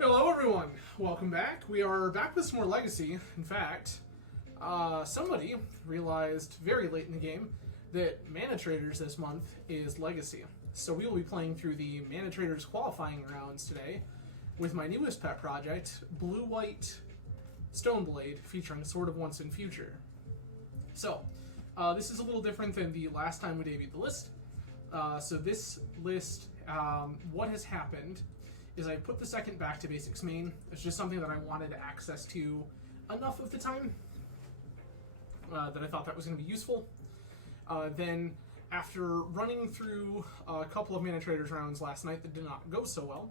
Hello everyone, welcome back. We are back with some more Legacy. In fact, somebody realized very late in the game that ManaTraders this month is Legacy. So we will be playing through the ManaTraders qualifying rounds today with my newest pet project, Blue-White Stoneblade, featuring Sword of Once and Future. So, this is a little different than the last time we debuted the list. So this list, what has happened is I put the second Back to Basics main. It's just something that I wanted access to enough of the time that I thought that was going to be useful. Then, after running through a couple of ManaTraders rounds last night that did not go so well,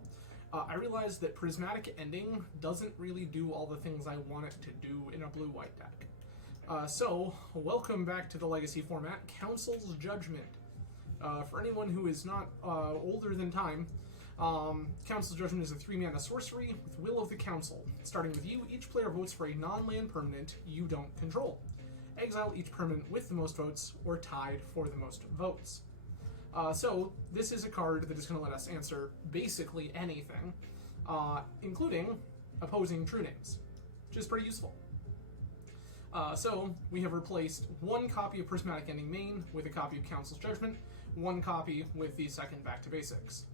I realized that Prismatic Ending doesn't really do all the things I want it to do in a blue-white deck. So, welcome back to the Legacy format, Council's Judgment. For anyone who is not older than time, Council's Judgment is a 3-mana sorcery with Will of the Council. Starting with you, each player votes for a non-land permanent you don't control. Exile each permanent with the most votes, or tied for the most votes. So, this is a card that is going to let us answer basically anything, including opposing true names, which is pretty useful. So, we have replaced one copy of Prismatic Ending main with a copy of Council's Judgment, one copy with the second Back to Basics.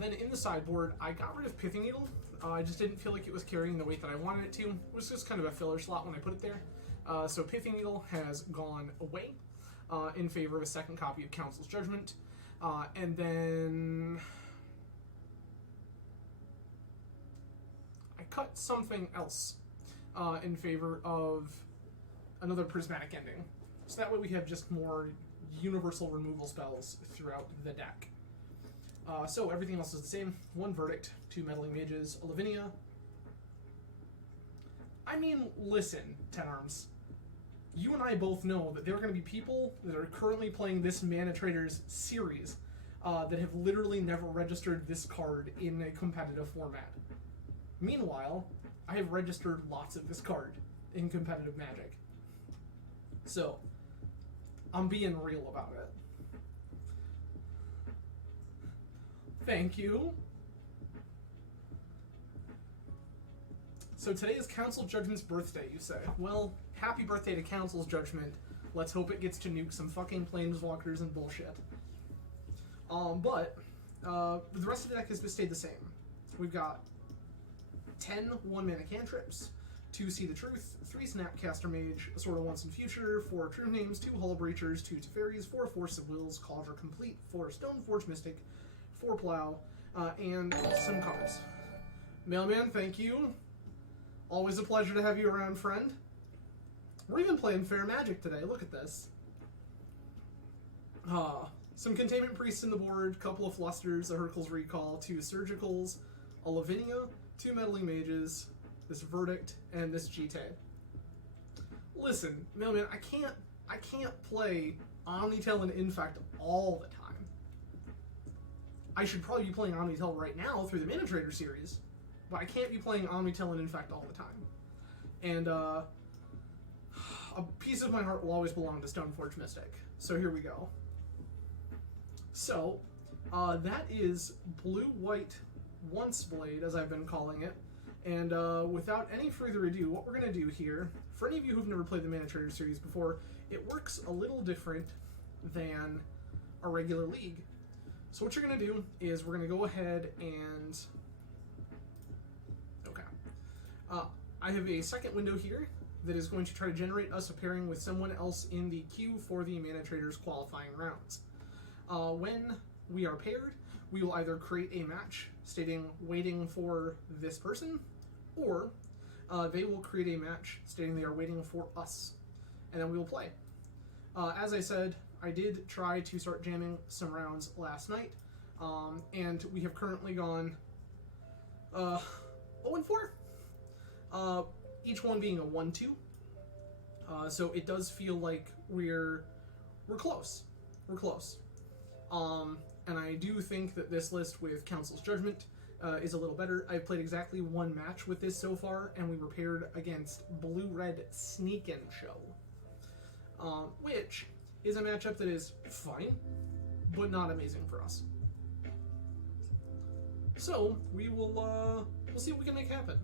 Then in the sideboard, I got rid of Pithing Needle. I just didn't feel like it was carrying the weight that I wanted it to. It was just kind of a filler slot when I put it there. So Pithing Needle has gone away in favor of a second copy of Council's Judgment. And then I cut something else in favor of another Prismatic Ending. So that way we have just more universal removal spells throughout the deck. So everything else is the same. 1 Verdict, 2 Meddling Mages, a Lavinia. I mean, listen, Ten Arms. You and I both know that there are going to be people that are currently playing this ManaTraders series that have literally never registered this card in a competitive format. Meanwhile, I have registered lots of this card in competitive Magic. So, I'm being real about it. Thank you. So today is Council Judgment's birthday, you say. Well, happy birthday to Council's Judgment. Let's hope it gets to nuke some fucking planeswalkers and bullshit. But the rest of the deck has stayed the same. We've got 10 1-mana cantrips, 2 Seed of Truth, 3 Snapcaster Mage, a Sword of Once and Future, 4 True Names, 2 Hollow Breachers, 2 Teferis, 4 Force of Wills, Cauldron Complete, 4 Stoneforge Mystic, 4 Plow, and some cards. Mailman, thank you. Always a pleasure to have you around, friend. We're even playing Fair Magic today. Look at this. Some Containment Priests in the board, couple of Flusters, a Hurkyl's Recall, 2 Surgicals, a Lavinia, 2 Meddling Mages, this Verdict, and this Jite. Listen, Mailman, I can't play Omnitel and Infect all the time. I should probably be playing Omnitel right now through the ManaTraders Series, but I can't be playing Omnitel and Infect all the time. And a piece of my heart will always belong to Stoneforge Mystic. So here we go. So, that is Blue-White Once-Blade, as I've been calling it. And without any further ado, what we're going to do here, for any of you who've never played the ManaTraders Series before, it works a little different than a regular league. So what you're going to do is we're going to go ahead and... Okay. I have a second window here that is going to try to generate us a pairing with someone else in the queue for the ManaTraders qualifying rounds. When we are paired, we will either create a match stating waiting for this person, or they will create a match stating they are waiting for us, and then we will play. As I said, I did try to start jamming some rounds last night, and we have currently gone 0-4, each one being a 1-2. So it does feel like we're close. We're close. And I do think that this list with Council's Judgment is a little better. I've played exactly 1 match with this so far, and we were paired against Blue-Red Sneak-In Show, which is a matchup that is fine, but not amazing for us. So we will we'll see what we can make happen.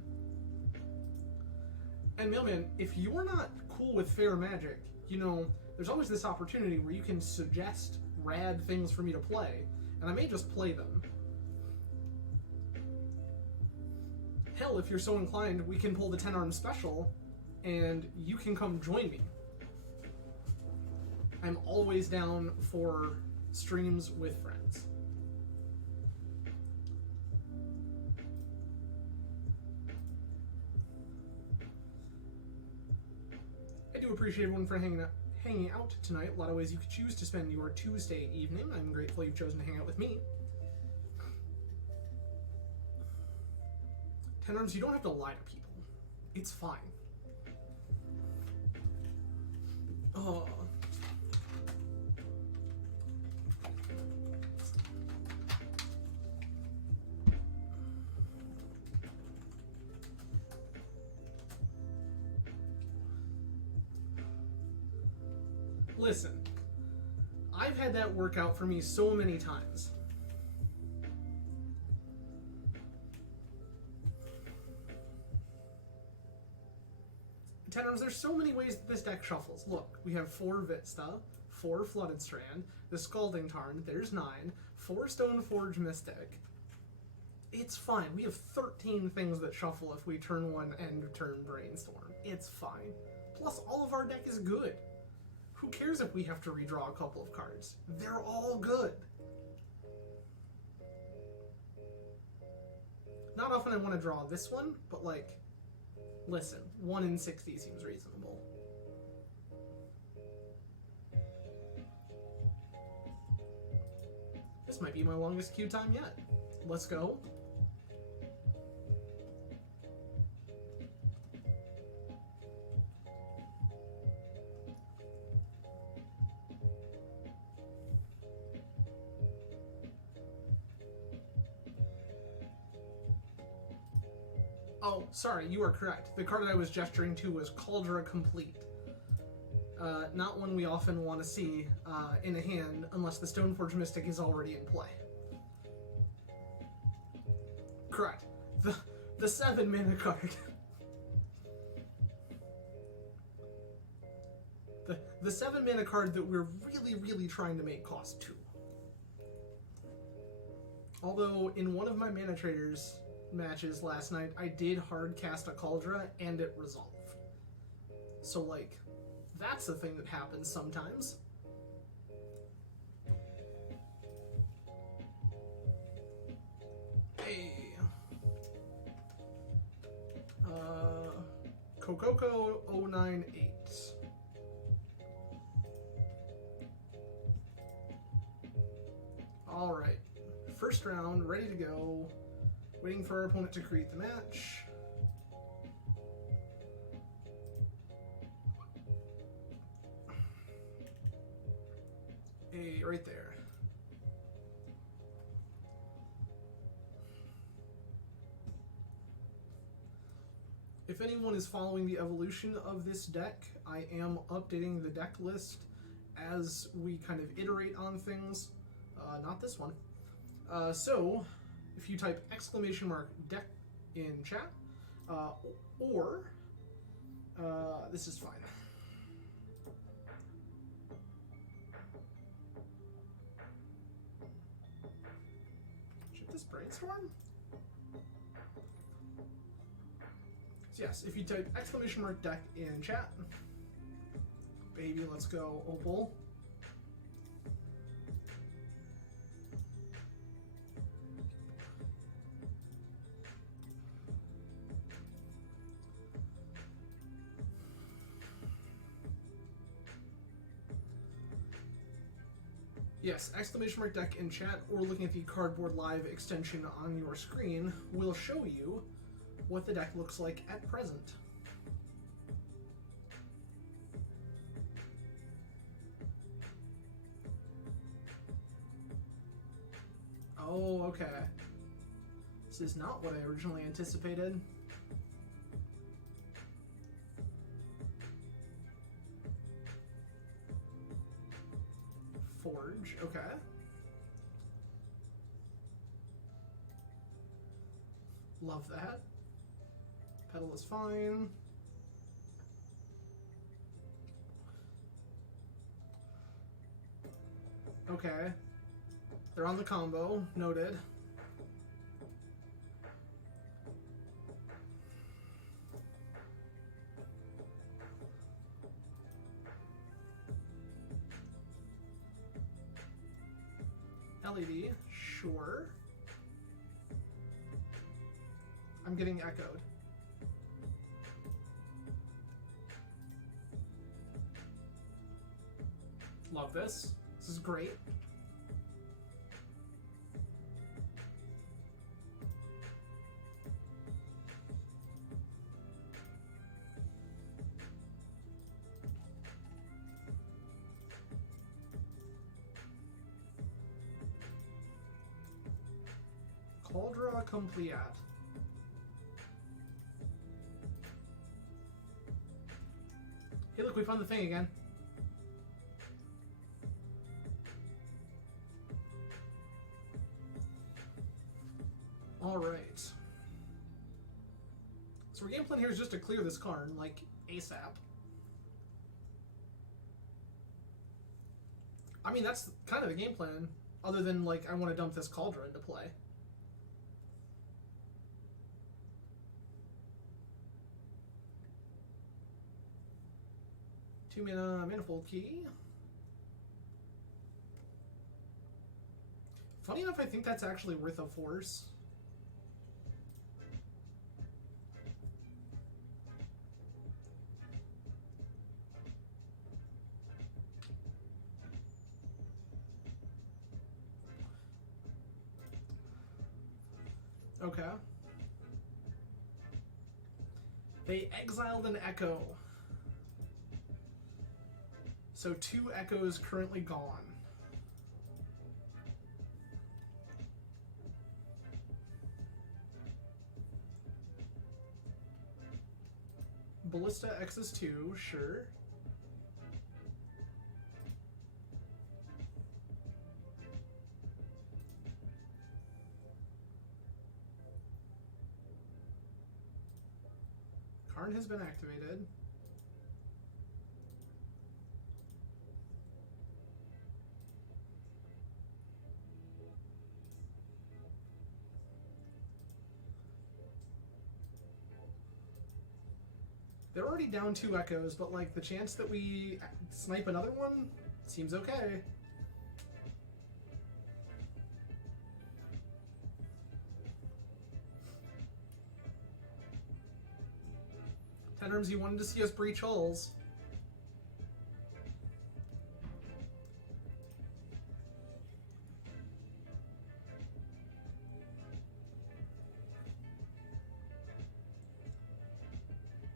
And Mailman, if you're not cool with fair magic, you know, there's always this opportunity where you can suggest rad things for me to play, and I may just play them. Hell, if you're so inclined, we can pull the 10-arm special, and you can come join me. I'm always down for streams with friends. I do appreciate everyone for hanging out tonight. A lot of ways you could choose to spend your Tuesday evening. I'm grateful you've chosen to hang out with me. 10 arms, you don't have to lie to people. It's fine. Oh. Listen, I've had that work out for me so many times. Tenors, there's so many ways that this deck shuffles. Look, we have 4 Vista, 4 Flooded Strand, the Scalding Tarn, there's 9, 4 Stoneforge Mystic. It's fine. We have 13 things that shuffle if we turn 1 and turn Brainstorm. It's fine. Plus, all of our deck is good. Who cares if we have to redraw a couple of cards? They're all good. Not often I want to draw this one, but like, listen, 1 in 60 seems reasonable. This might be my longest queue time yet. Let's go. Oh, sorry, you are correct. The card that I was gesturing to was Cauldra Complete. Not one we often want to see in a hand unless the Stoneforge Mystic is already in play. Correct. The 7 mana card. the 7 mana card that we're really trying to make cost 2. Although in one of my ManaTraders matches last night, I did hard cast a Cauldra and it resolved. So like, that's a thing that happens sometimes. Hey. Cococo 098. Alright. First round, ready to go. Waiting for our opponent to create the match. Hey, right there. If anyone is following the evolution of this deck, I am updating the deck list as we kind of iterate on things. Not this one. So, if you type !deck in chat, or this is fine. Should this brainstorm? So yes, if you type !deck in chat, baby, let's go, Opal. Yes, !deck in chat or looking at the Cardboard Live extension on your screen will show you what the deck looks like at present. Oh, okay. This is not what I originally anticipated. Forge, okay. Love that. Pedal is fine. Okay. They're on the combo. Noted. LED. Sure. I'm getting echoed. Love this. This is great. Cauldra complete. Hey, look, we found the thing again. All right. So our game plan here is just to clear this Karn, like, ASAP. I mean, that's kind of the game plan, other than, like, I want to dump this Cauldron into play. Two mana Manifold Key. Funny enough, I think that's actually worth a force. Okay. They exiled an Echo. So 2 Echoes currently gone. Ballista X's 2, sure. Karn has been activated. They're already down 2 Echoes, but like the chance that we snipe another one seems okay. Tenrums, you wanted to see us breach hulls.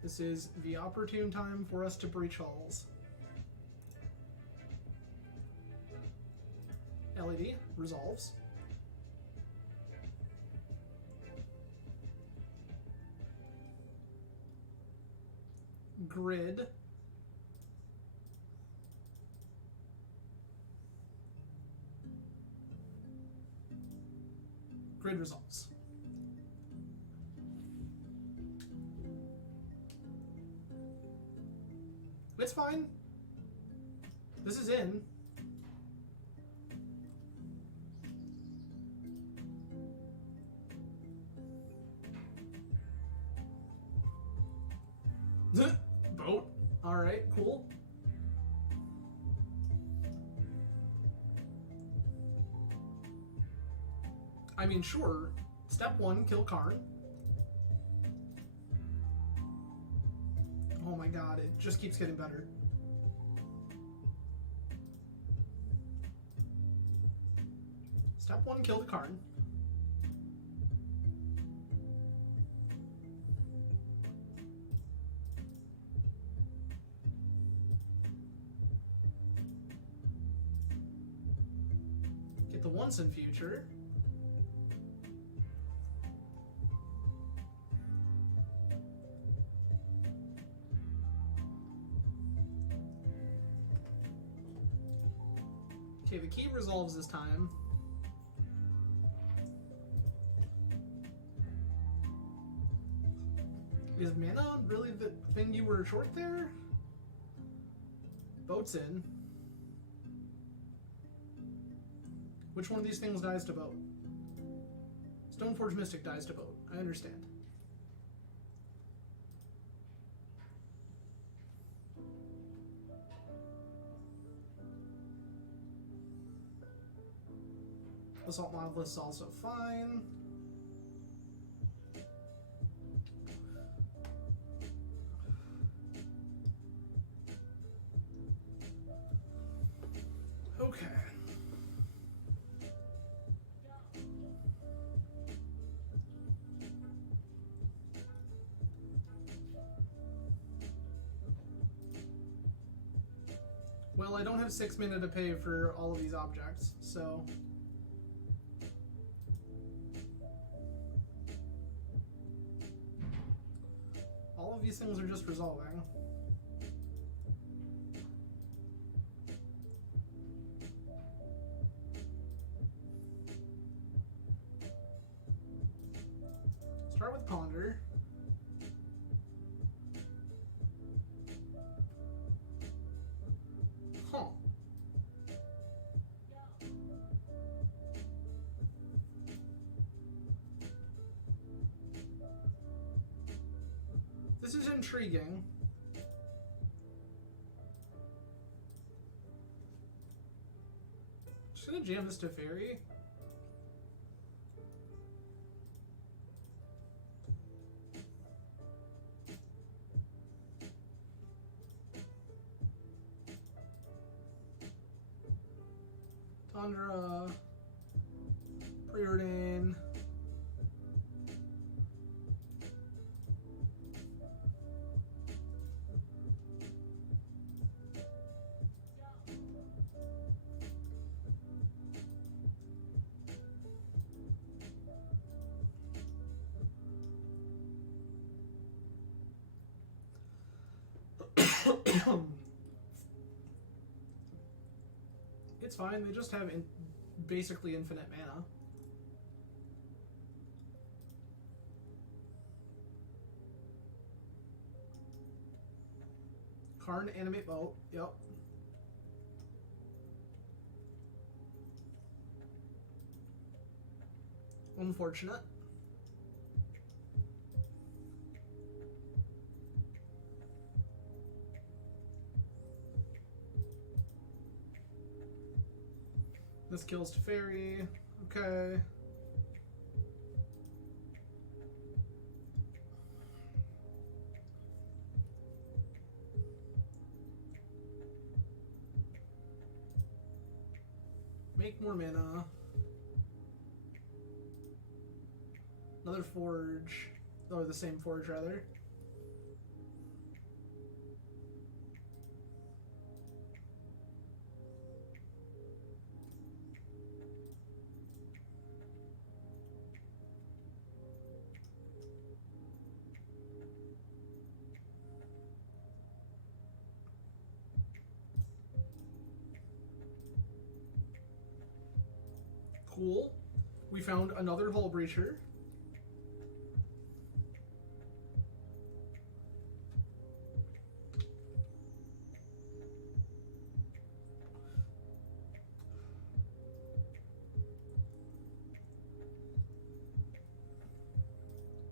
This is the opportune time for us to breach hulls. LED resolves. Grid. Grid resolves. It's fine. This is in. Boat. Alright, cool. I mean, sure. Step 1, kill Karn. Oh my god, it just keeps getting better. Step 1, kill the Karn. Get the once in future. Okay, the key resolves this time. Is mana really the thing you were short there? Boat's in. Which one of these things dies to boat? Stoneforge Mystic dies to boat. I understand. Assault Nautilus is also fine. Okay. Well, I don't have 6 mana to pay for all of these objects, so... all of these things are just resolving. Start with Ponder. Huh. This is intriguing. Just gonna jam this to Fairy. Tundra, Preordain. It's fine, they just have basically infinite mana. Karn, animate boat, yep. Unfortunate. This kills to Fairy. Okay. Make more mana. Another forge. Or the same forge, rather. Cool. We found another Hull Breacher.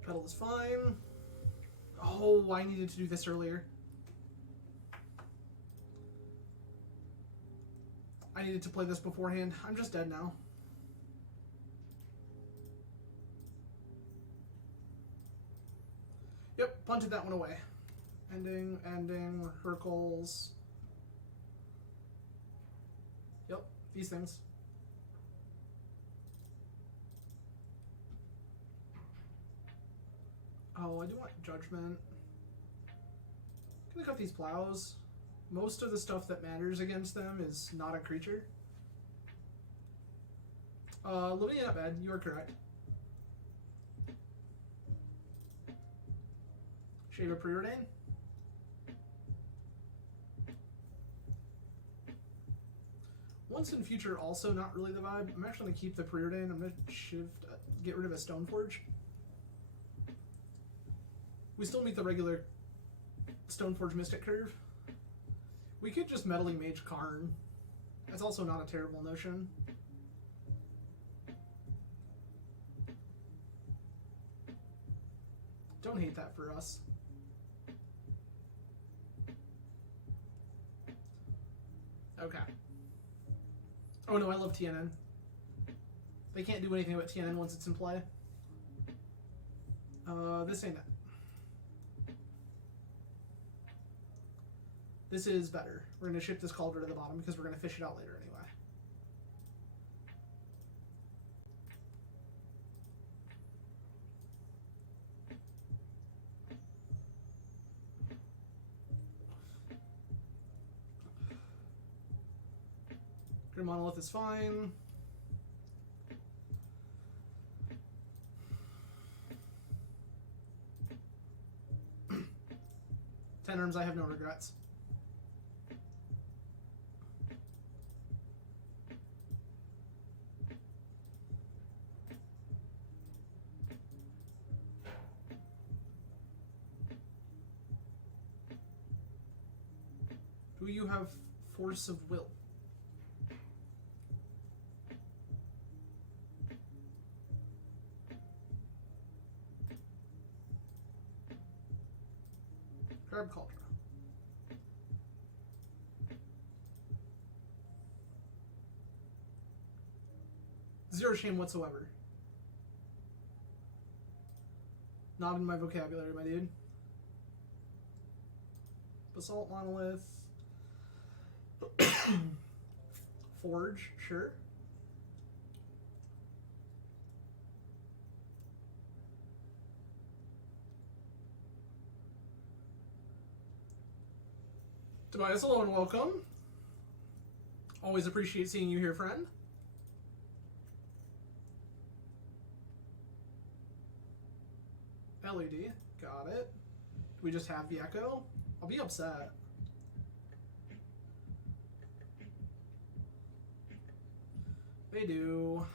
Pedal is fine. Oh, I needed to do this earlier. I needed to play this beforehand. I'm just dead now. Yep, punted that one away. Ending, Hercules. Yep, these things. Oh, I do want Judgment. Gonna cut these plows. Most of the stuff that matters against them is not a creature. Living not bad, you are correct. Shave a Preordain. Once in future, also not really the vibe. I'm actually going to keep the Preordain. I'm going to shift, get rid of a Stoneforge. We still meet the regular Stoneforge Mystic curve. We could just Meddling Mage Karn. That's also not a terrible notion. Don't hate that for us. Okay. Oh no, I love TNN. They can't do anything about TNN once it's in play. This ain't it. This is better. We're going to ship this Calder to the bottom because we're going to fish it out later anyway. Grim Monolith is fine. Ten arms, I have no regrets. Do you have Force of Will? Grab Cauldron. Zero shame whatsoever. Not in my vocabulary, my dude. Basalt Monolith. Forge, sure. Tobias, hello and welcome. Always appreciate seeing you here, friend. LED, got it. Do we just have the Echo? I'll be upset. They do.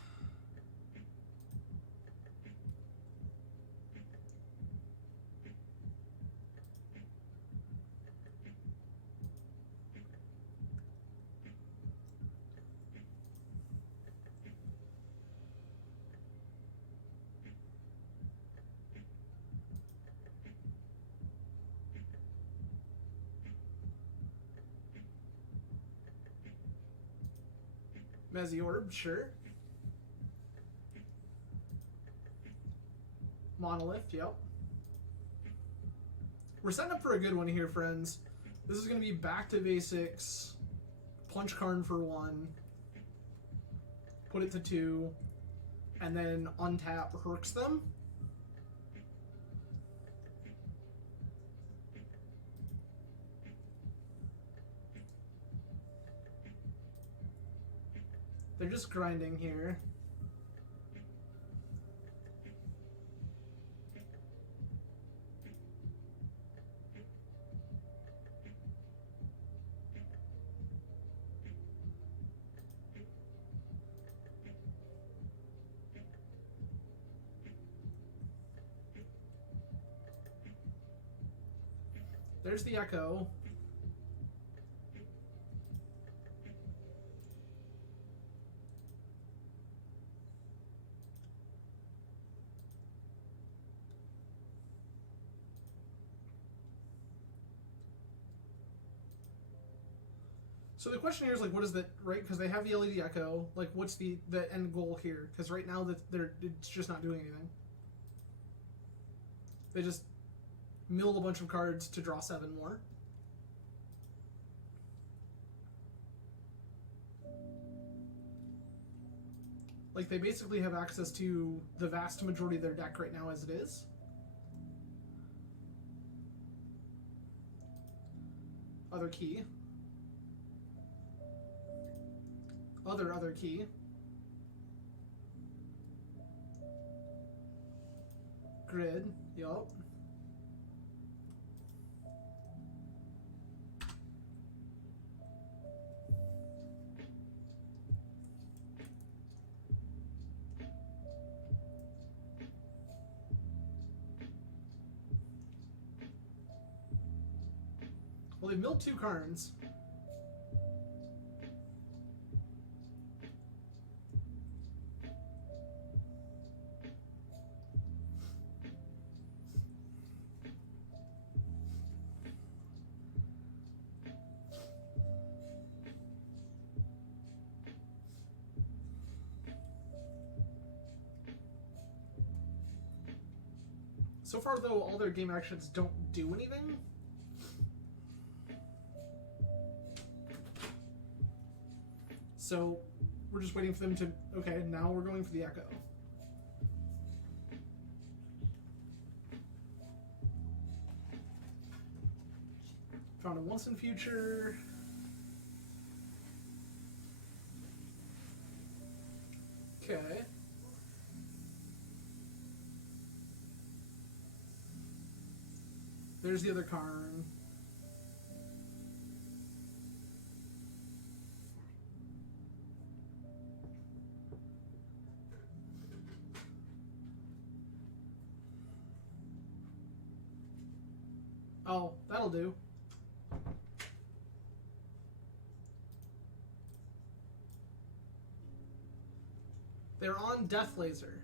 Mezzy Orb, sure. Monolith, yep. We're setting up for a good one here, friends. This is going to be back to basics. Punch Karn for 1. Put it to 2. And then untap Herx them. They're just grinding here. There's the Echo. So the question here is like, what is the right? Because they have the LED Echo. Like, what's the end goal here? Because right now it's just not doing anything. They just mill a bunch of cards to draw 7 more. Like, they basically have access to the vast majority of their deck right now as it is. Other key. Other key. Grid, yup. Well, they've milled 2 cards. So far, though, all their game actions don't do anything. So we're just waiting for them to... Okay, now we're going for the Echo. Found a once in future. Okay. There's the other Karn. Oh, that'll do. They're on Death Laser.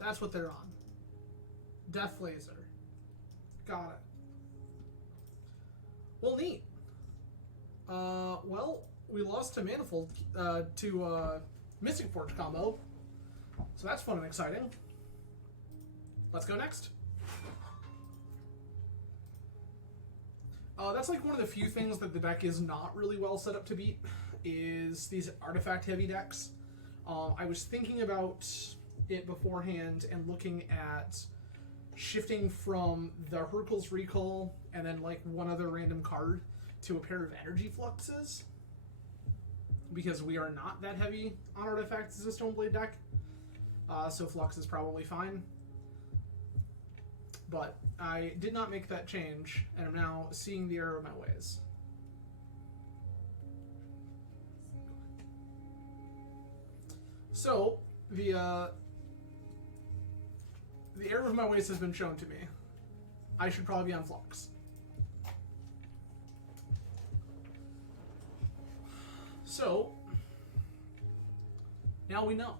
That's what they're on. Death Laser. Got it. Well, neat. Well, we lost to Manifold, to Mystic Forge combo. So that's fun and exciting. Let's go next. That's like one of the few things that the deck is not really well set up to beat, is these artifact-heavy decks. I was thinking about it beforehand and looking at shifting from the Hurkyl's Recall and then like one other random card to a pair of Energy Fluxes, because we are not that heavy on artifacts as a Stoneblade deck, so Flux is probably fine. But I did not make that change, and I'm now seeing the error of my ways. So, the error of my ways has been shown to me. I should probably be on Flux. So, now we know.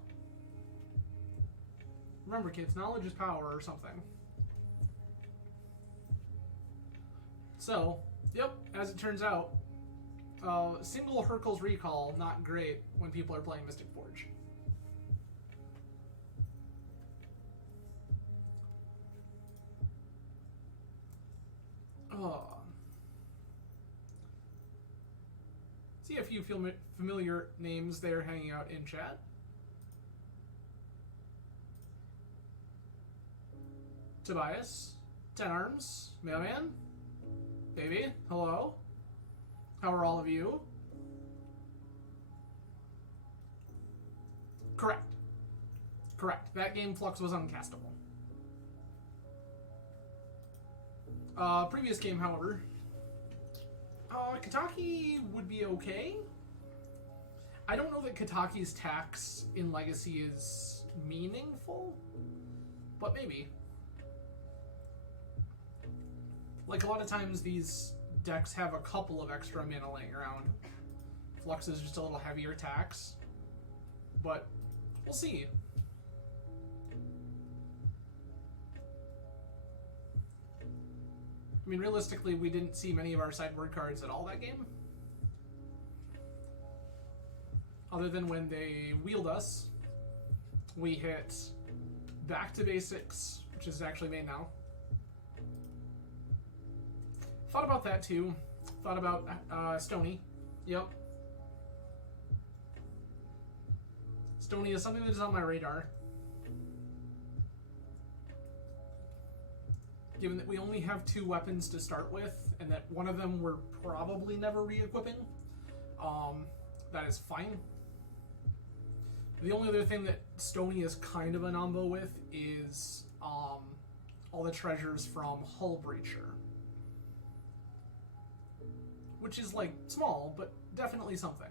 Remember, kids, knowledge is power or something. So, yep, as it turns out, single Hurkyl's Recall, not great when people are playing Mystic Forge. See a few familiar names there hanging out in chat. Tobias, 10 Arms, Mailman, Baby, hello. How are all of you? Correct. Correct. That game Flux was uncastable. Previous game, however, Kataki would be okay. I don't know that Kataki's tax in Legacy is meaningful, but maybe. Like, a lot of times these decks have a couple of extra mana laying around. Flux is just a little heavier tax, but we'll see. I mean, realistically, we didn't see many of our sideboard cards at all that game. Other than when they wheeled us, we hit Back to Basics, which is actually made now. Thought about that too. Thought about Stony. Yep. Stony is something that is on my radar. Given that we only have 2 weapons to start with, and that one of them we're probably never re-equipping, that is fine. The only other thing that Stony is kind of a nombo with is all the treasures from Hull Breacher. Which is, like, small, but definitely something.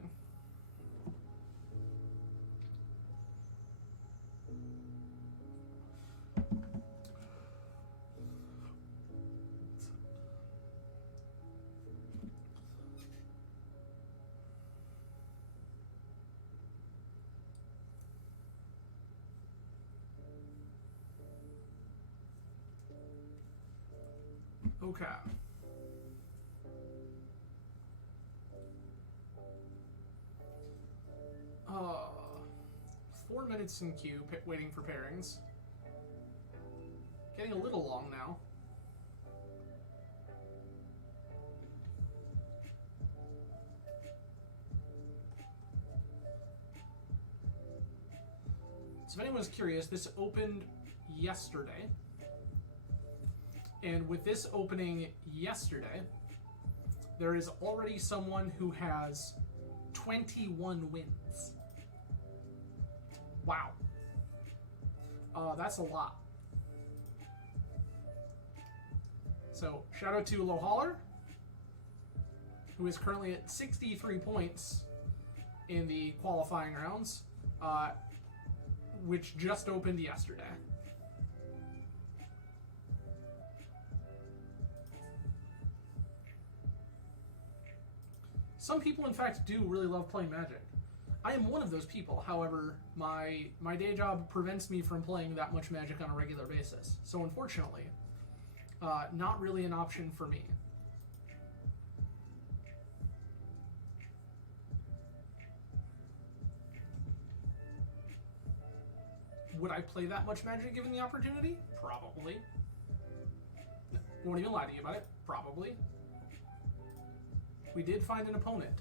Okay. 4 minutes in queue, waiting for pairings. Getting a little long now. So if anyone's curious, this opened yesterday. And with this opening yesterday, there is already someone who has 21 wins. Wow. That's a lot. So, shout out to Lohaller, who is currently at 63 points in the qualifying rounds, which just opened yesterday. Some people, in fact, do really love playing Magic. I am one of those people. However, my day job prevents me from playing that much Magic on a regular basis. So unfortunately, not really an option for me. Would I play that much Magic given the opportunity? Probably. Won't even lie to you about it. Probably. We did find an opponent.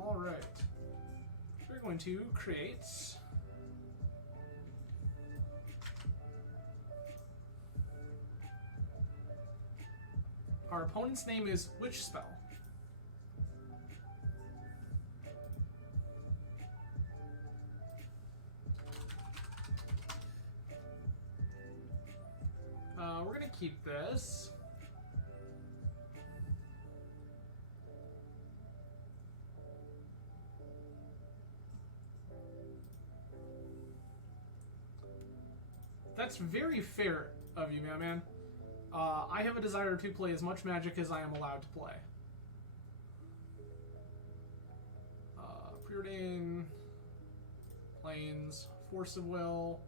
All right. We're going to create our opponent's name is Witch Spell. We're going to keep this. That's very fair of you, man. I have a desire to play as much Magic as I am allowed to play. Preordain, Plains, Force of Will,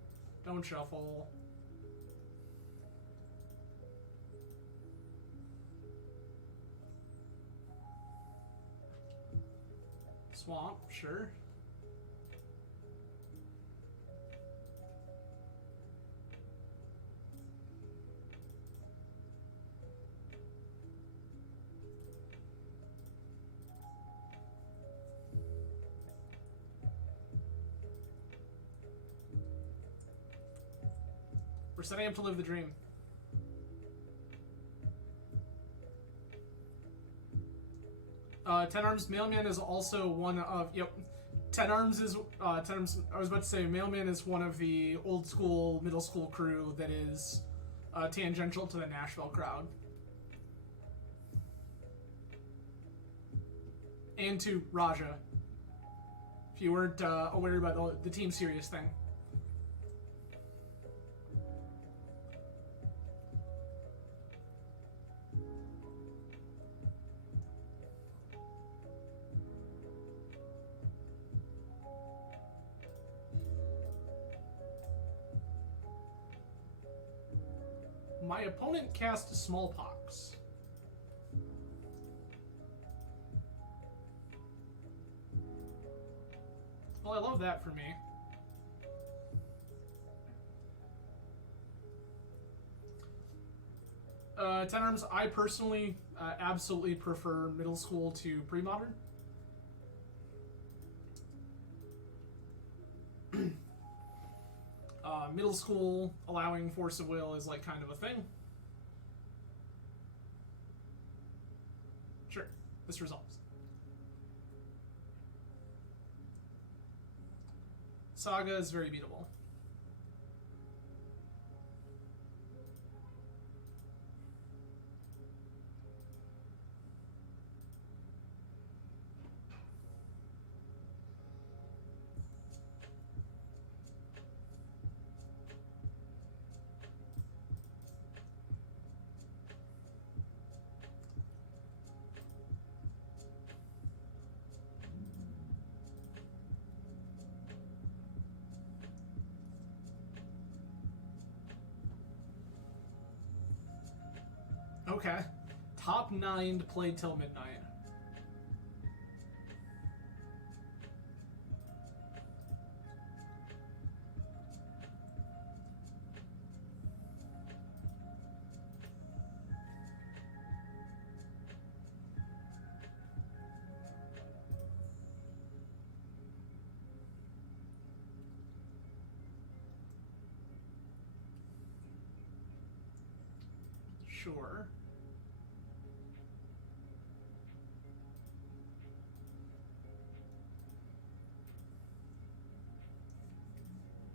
Don't Shuffle. Swamp, sure. We're setting up to live the dream. Ten Arms Mailman is also one of, yep. Ten Arms is, I was about to say, Mailman is one of the old school, middle school crew that is tangential to the Nashville crowd. And to Raja, if you weren't aware about the Team Serious thing. My opponent cast Smallpox. Well, I love that for me. Ten Arms, I personally absolutely prefer middle school to pre-modern. Middle school allowing Force of Will is like kind of a thing. Sure, this resolves. Saga is very beatable. Okay. Top 9 to play till midnight. Sure.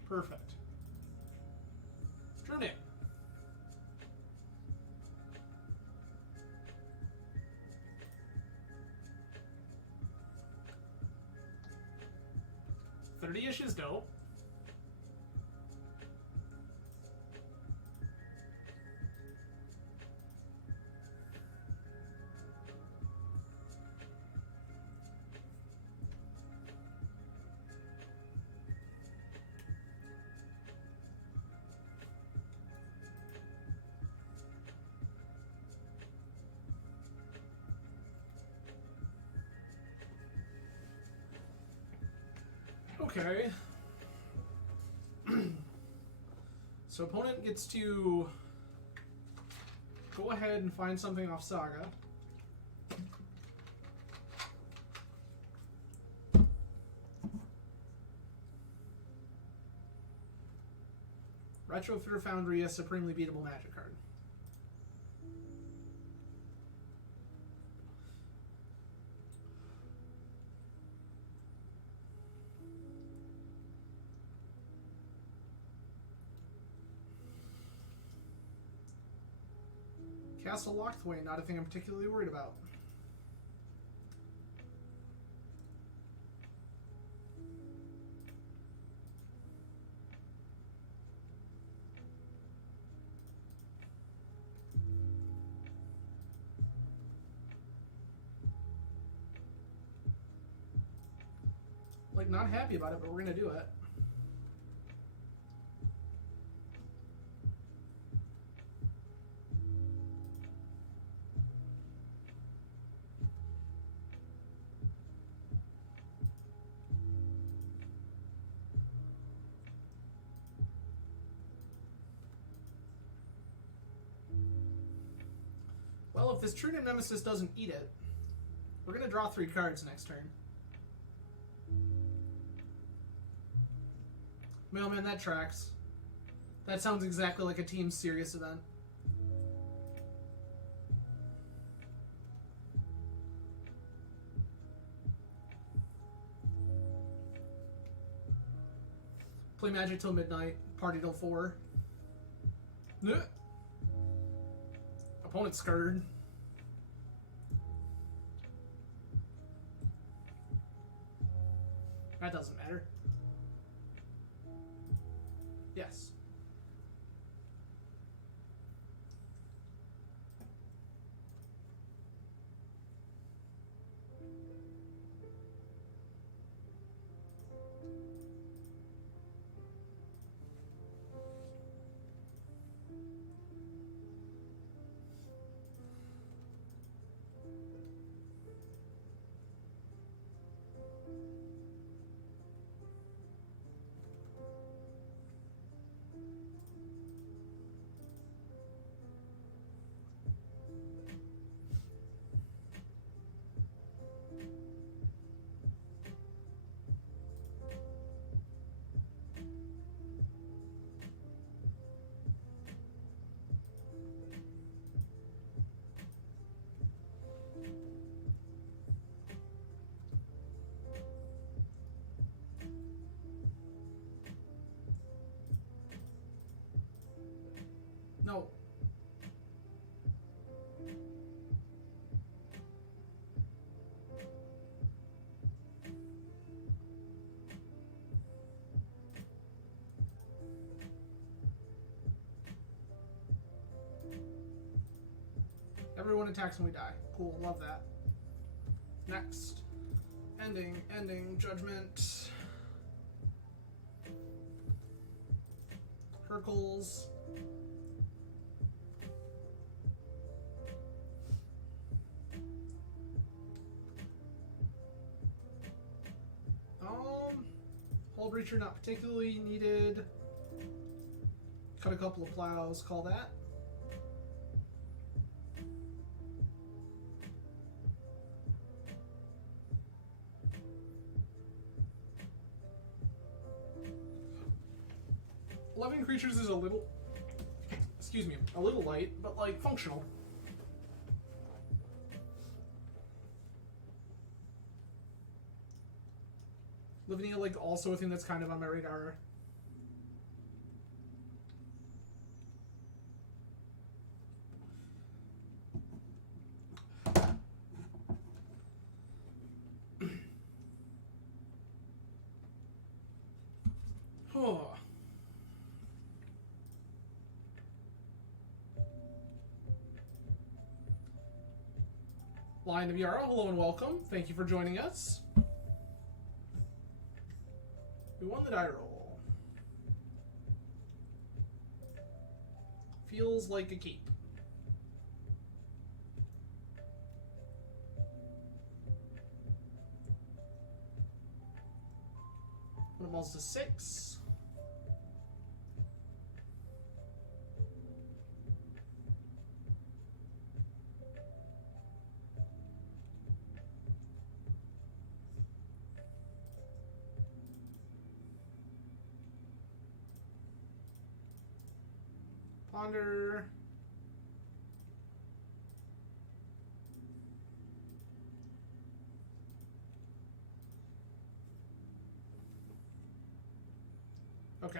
Perfect. True name. $30-ish is dope. Okay. So opponent gets to go ahead and find something off Saga. Retrofitter Foundry, a supremely beatable Magic card. Castle Lockthwaite, not a thing I'm particularly worried about. Like, not happy about it, but we're gonna do it. Well, if this True Name Nemesis doesn't eat it, we're going to draw 3 cards next turn. Mailman, that tracks. That sounds exactly like a Team Serious event. Play Magic till midnight, party till 4. Opponent's scared. That doesn't matter. Yes. No. Everyone attacks and we die. Cool, love that. Next. Ending, Judgment. Hercules. creature not particularly needed. Cut a couple of plows, call that. Living creatures is a little, excuse me, a little light, but like functional. Living like also a thing that's kind of on my radar. Oh. Lion of Yara, hello and welcome. Thank you for joining us. We won the die roll. Feels like a keep. Put them all to 6. Ponder. Okay.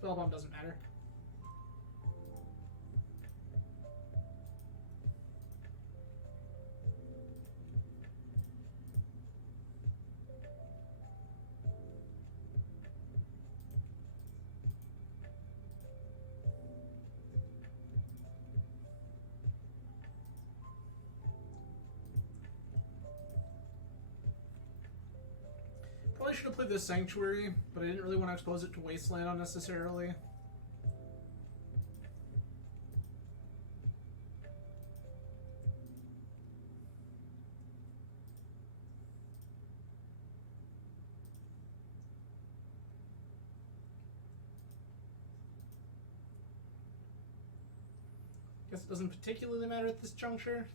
Spellbomb doesn't matter. Probably should have played this Sanctuary, but I didn't really want to expose it to Wasteland unnecessarily. Guess it doesn't particularly matter at this juncture.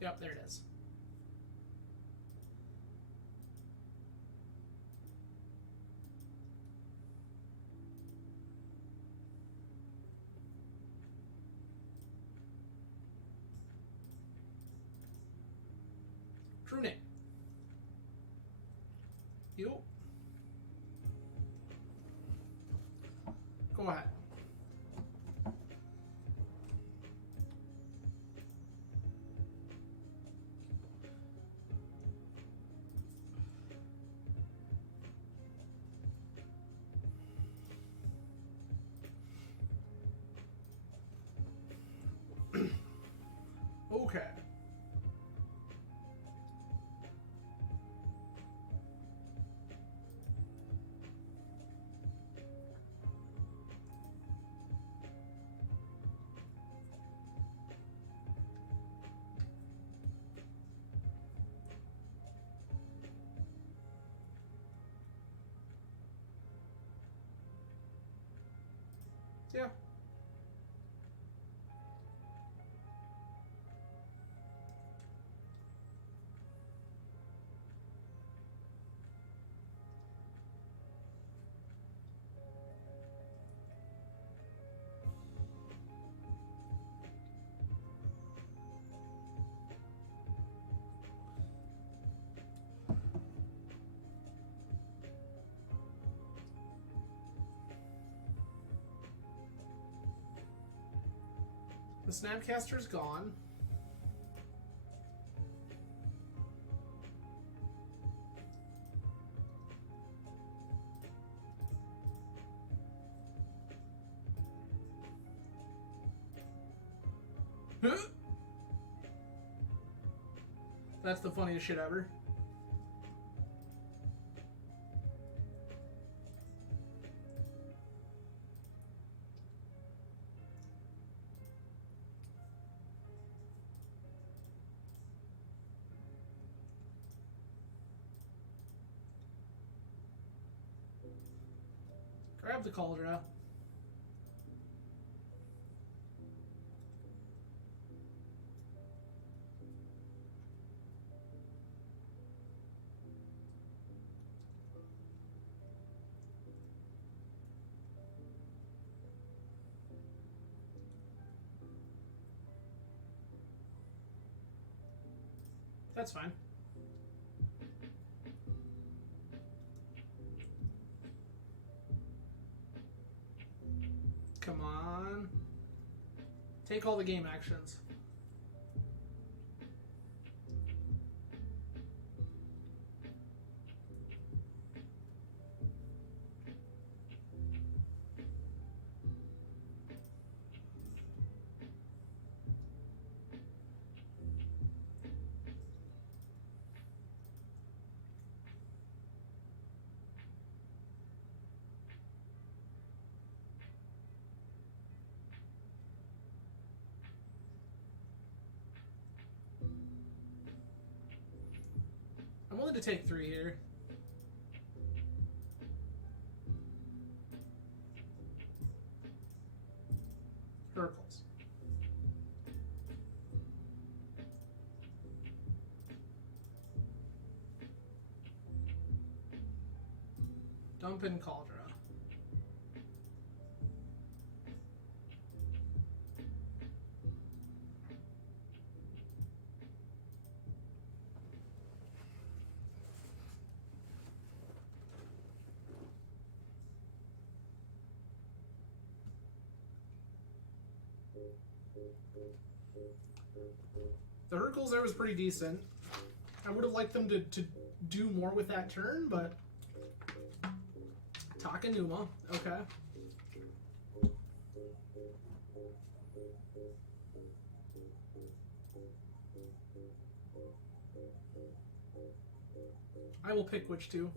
Yep, there it is. True name. You. Go ahead. Okay. Yeah. The Snapcaster's gone. That's the funniest shit ever. Grab the Cauldron. That's fine. Come on. Take all the game actions. I'm willing to take 3 here. Heracles. Dump in Cauldron. The Heracles there was pretty decent. I would have liked them to do more with that turn, but Takenuma, okay. I will pick which two.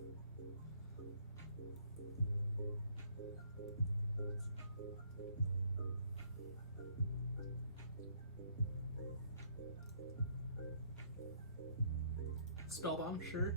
Spellbomb, sure.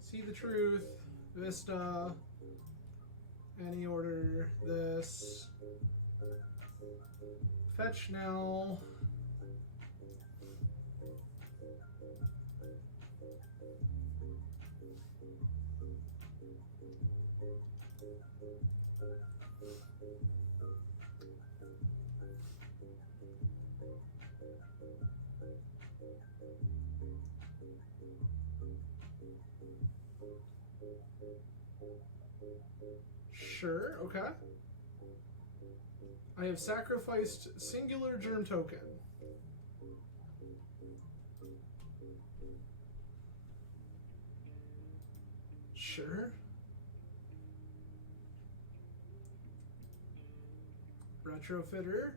See the Truth, Vista, any order, this, fetch now, sure, okay. I have sacrificed singular germ token. Sure. Retrofitter.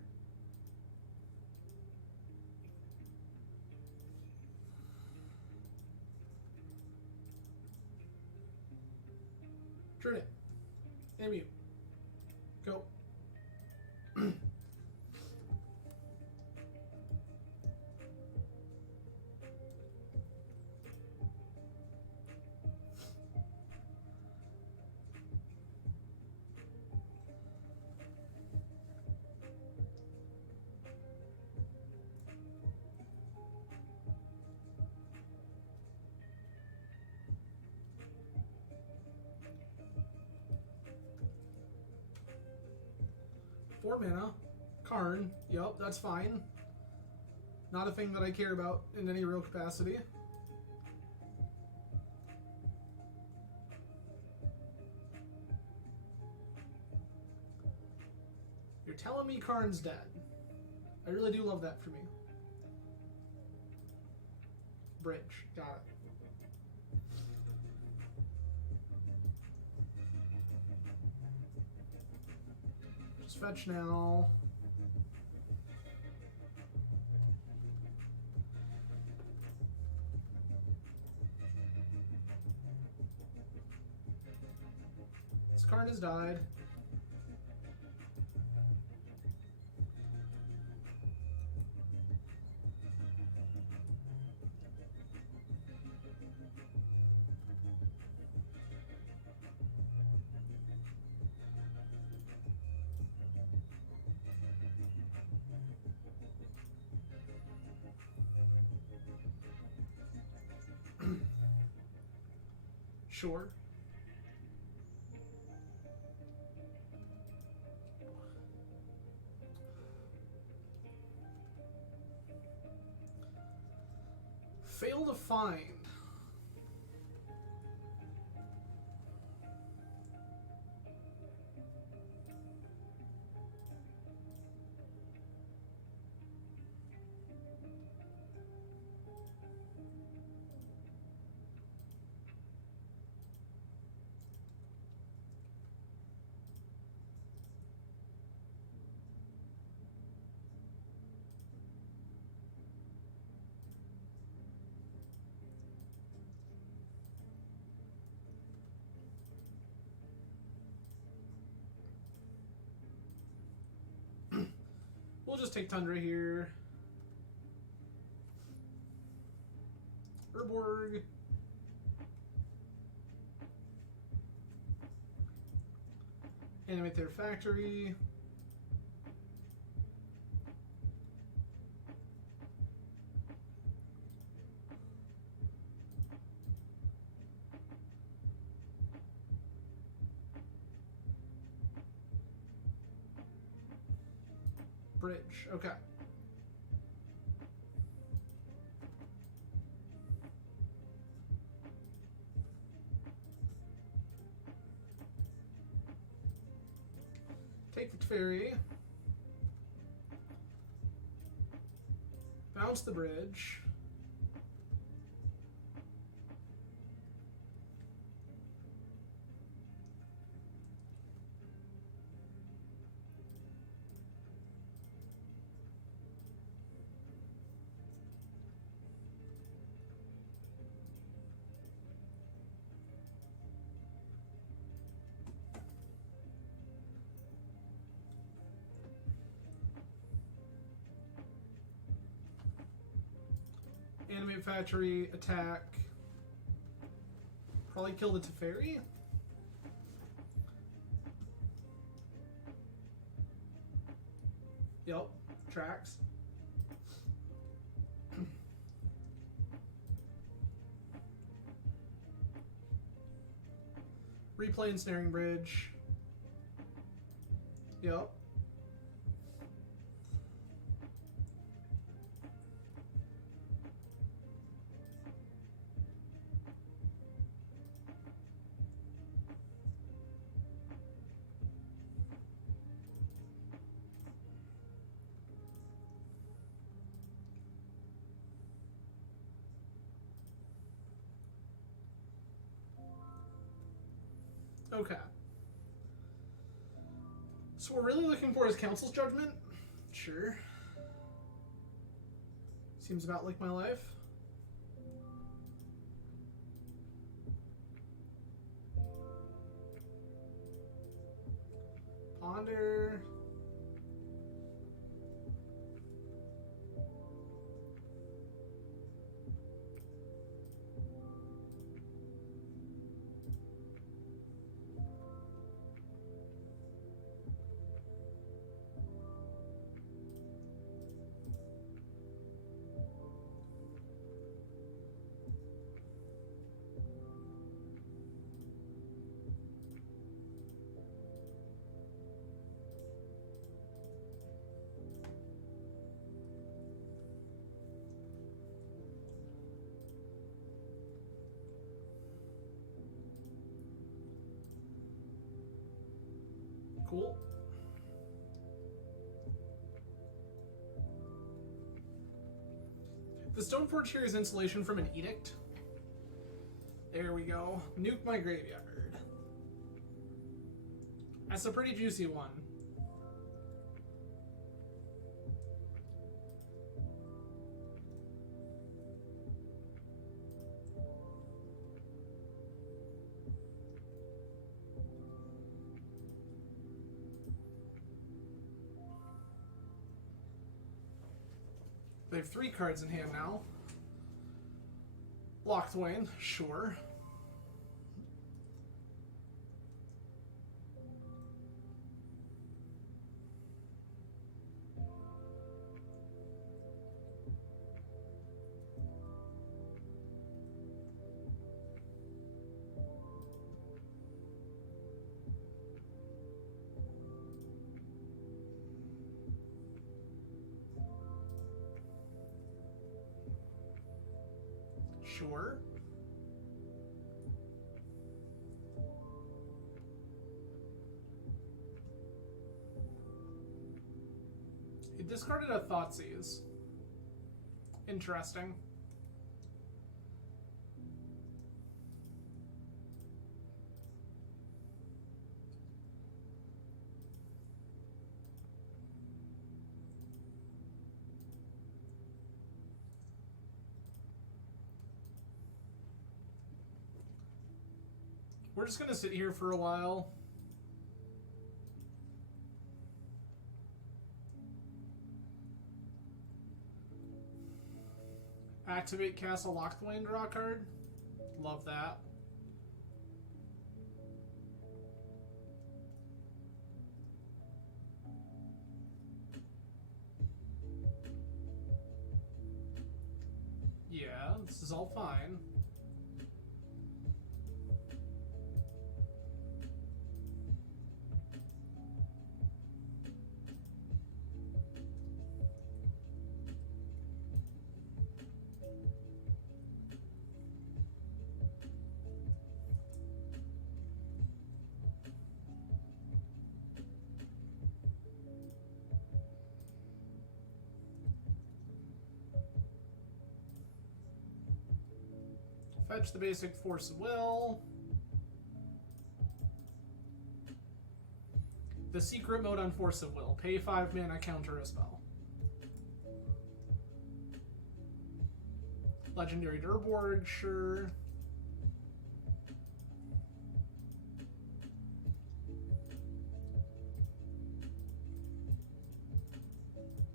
Turn it. And mute. Go. 4 mana. Karn. Yup, that's fine. Not a thing that I care about in any real capacity. You're telling me Karn's dead. I really do love that for me. Bridge. Got it. Just fetch now. card has died. Sure. Fail to find. We'll just take Tundra here. Urborg. Animate their factory. Bridge, okay. Take the ferry. Bounce the bridge. Animate factory, attack. Probably kill the Teferi. Yep, tracks. Replay ensnaring bridge. Yep. Okay. So we're really looking for his council's judgment? Sure. Seems about like my life. Ponder. Cool. The Stoneforge here is insulation from an edict. There we go. Nuke my graveyard. That's a pretty juicy one. They have 3 cards in hand now. Lockthwain, sure. Sure. He discarded a Thoughtseize. Interesting. We're just gonna sit here for a while. Activate Castle Lockthwain, draw a card. Love that. Yeah, this is all fine. Fetch the basic Force of Will. The secret mode on Force of Will. Pay 5 mana, counter a spell. Legendary Durborg, sure.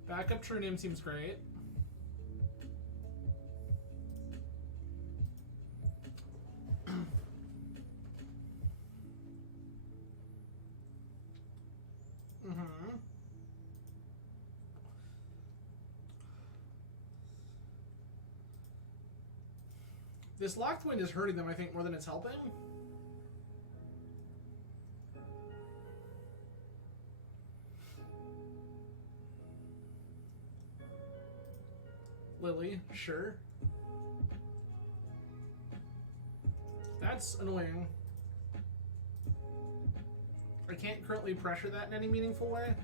Backup True seems great. This Lockthwain is hurting them, I think, more than it's helping. Lily, sure. That's annoying. I can't currently pressure that in any meaningful way.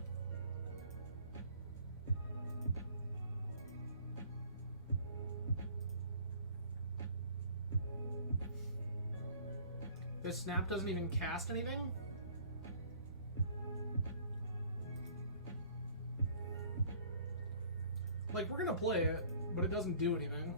This snap doesn't even cast anything? Like, we're gonna play it, but it doesn't do anything.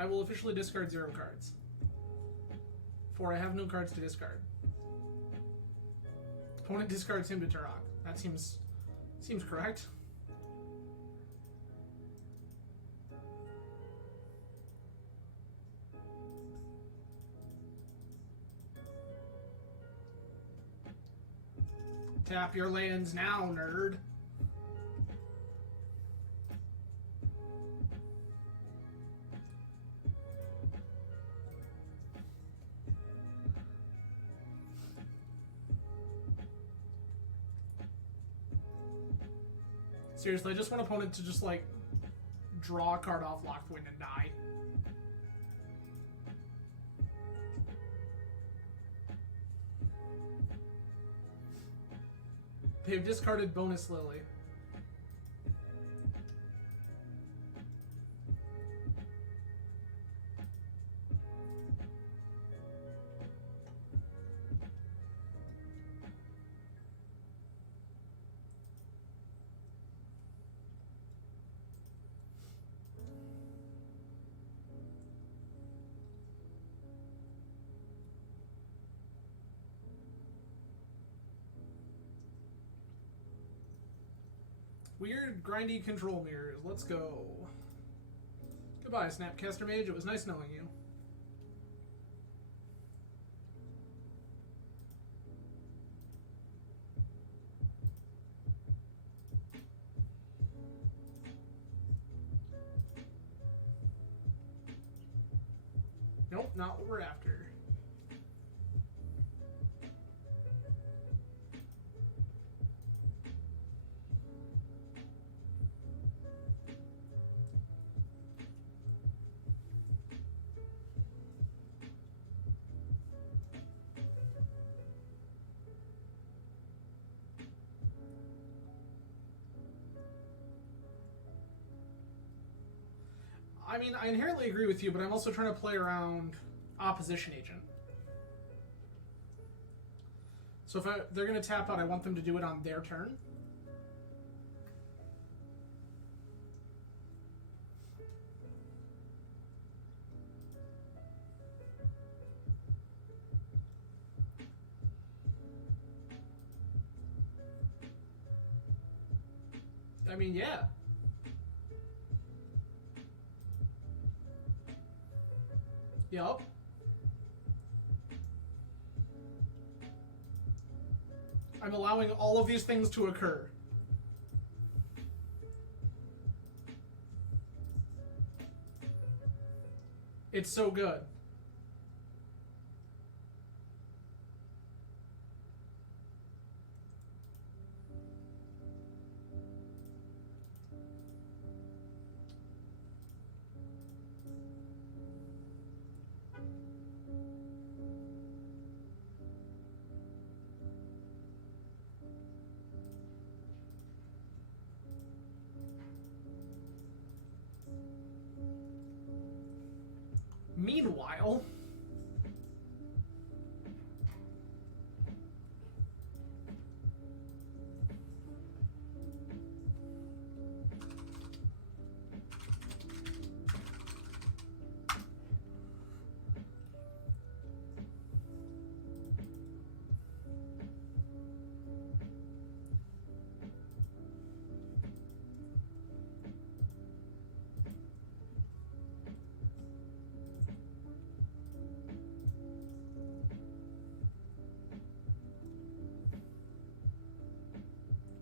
I will officially discard 0 cards. For I have no cards to discard. Opponent discards him to Turok. That seems correct. Tap your lands now, nerd. Seriously, I just want opponent to just, like, draw a card off Lockthwain and die. They've discarded bonus Lily. Weird, grindy control mirrors. Let's go. Goodbye, Snapcaster Mage. It was nice knowing you. Nope, not what we're after. I mean, I inherently agree with you, but I'm also trying to play around opposition agent. So if they're going to tap out, I want them to do it on their turn. I mean, yeah. Yup. I'm allowing all of these things to occur. It's so good. Meanwhile,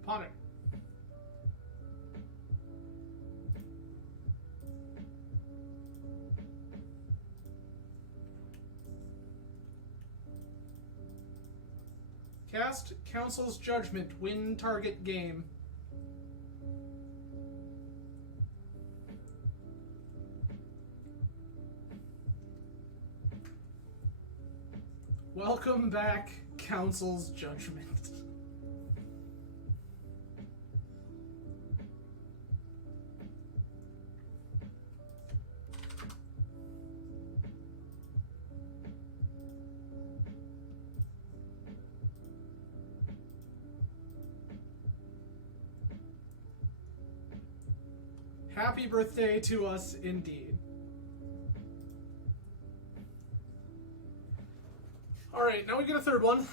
pawn it. Cast Council's Judgment. Win target game. Welcome back, Council's Judgment. Happy birthday to us, indeed. Alright, now we get a third one.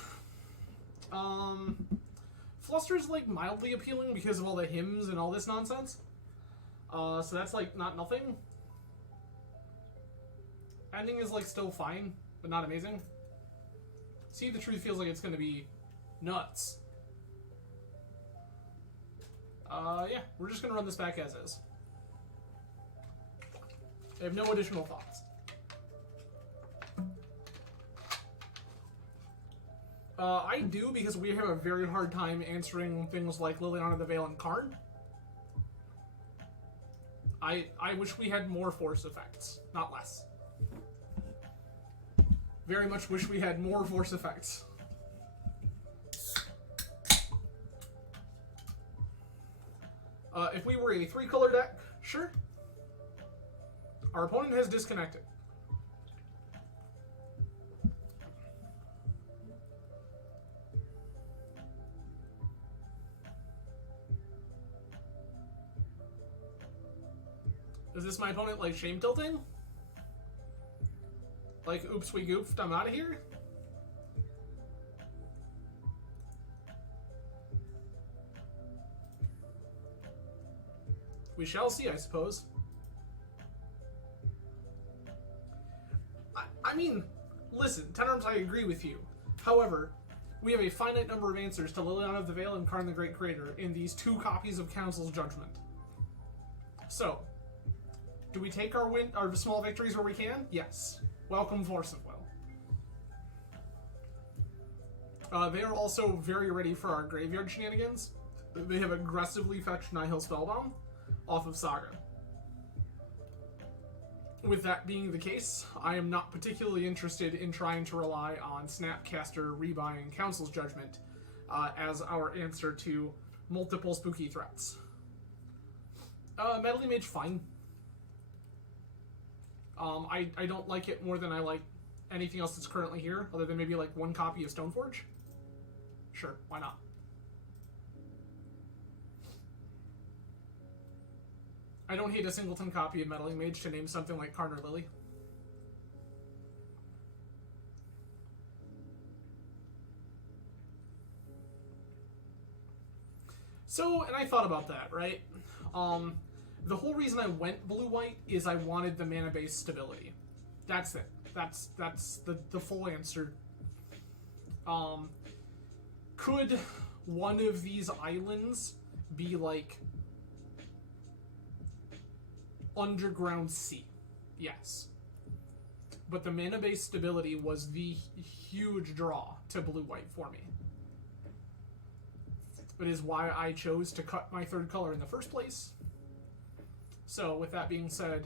Fluster's, like, mildly appealing because of all the hymns and all this nonsense. So that's, like, not nothing. Ending is, like, still fine, but not amazing. See, the Truth feels like it's gonna be nuts. Yeah, we're just gonna run this back as is. I have no additional thoughts. I do, because we have a very hard time answering things like Liliana the Veil and Karn. I wish we had more force effects, not less. Very much wish we had more force effects. If we were a 3-color deck, sure. Our opponent has disconnected. Is this my opponent, like, shame tilting? Like, oops, we goofed, I'm out of here? We shall see, I suppose. I mean, listen, Ten Arms, I agree with you. However, we have a finite number of answers to Liliana of the Veil and Karn the Great Creator in these 2 copies of Council's Judgment. So, do we take our small victories where we can? Yes. Welcome, Force of Will. They are also very ready for our graveyard shenanigans. They have aggressively fetched Nihil Spellbound off of Saga. With that being the case, I am not particularly interested in trying to rely on Snapcaster rebuying Council's Judgment as our answer to multiple spooky threats. Meddling Mage, fine. I don't like it more than I like anything else that's currently here, other than maybe like 1 copy of Stoneforge. Sure, why not? I don't hate a singleton copy of Meddling Mage to name something like Karn or Lily. So, and I thought about that, right? The whole reason I went blue-white is I wanted the mana-based stability. That's it. That's the full answer. Could one of these islands be like Underground Sea? Yes. But the mana-based stability was the huge draw to blue-white for me. It is why I chose to cut my 3rd color in the first place. So, with that being said,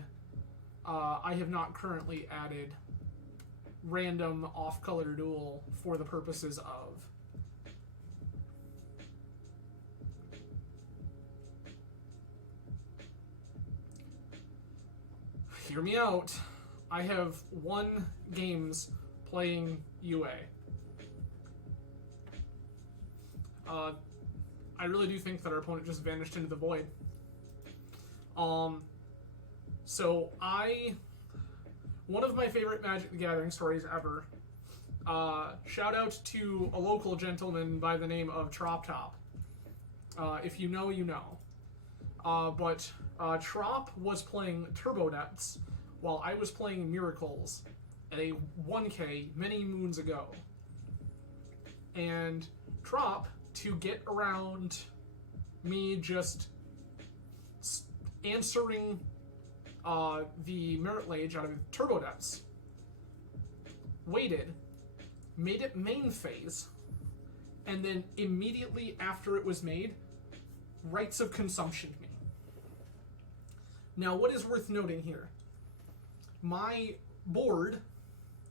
I have not currently added random off-color duel for the purposes of hear me out. I have 1 games playing UA. I really do think that our opponent just vanished into the void. So one of my favorite Magic the Gathering stories ever, shout out to a local gentleman by the name of Trop Top. If you know, you know. But Trop was playing Turbo Nets while I was playing Miracles at a 1K many moons ago. And Trop, to get around me just answering the Merit Lage out of Turbo Nets, waited, made it main phase, and then immediately after it was made, Rites of Consumption me. Now, what is worth noting here? My board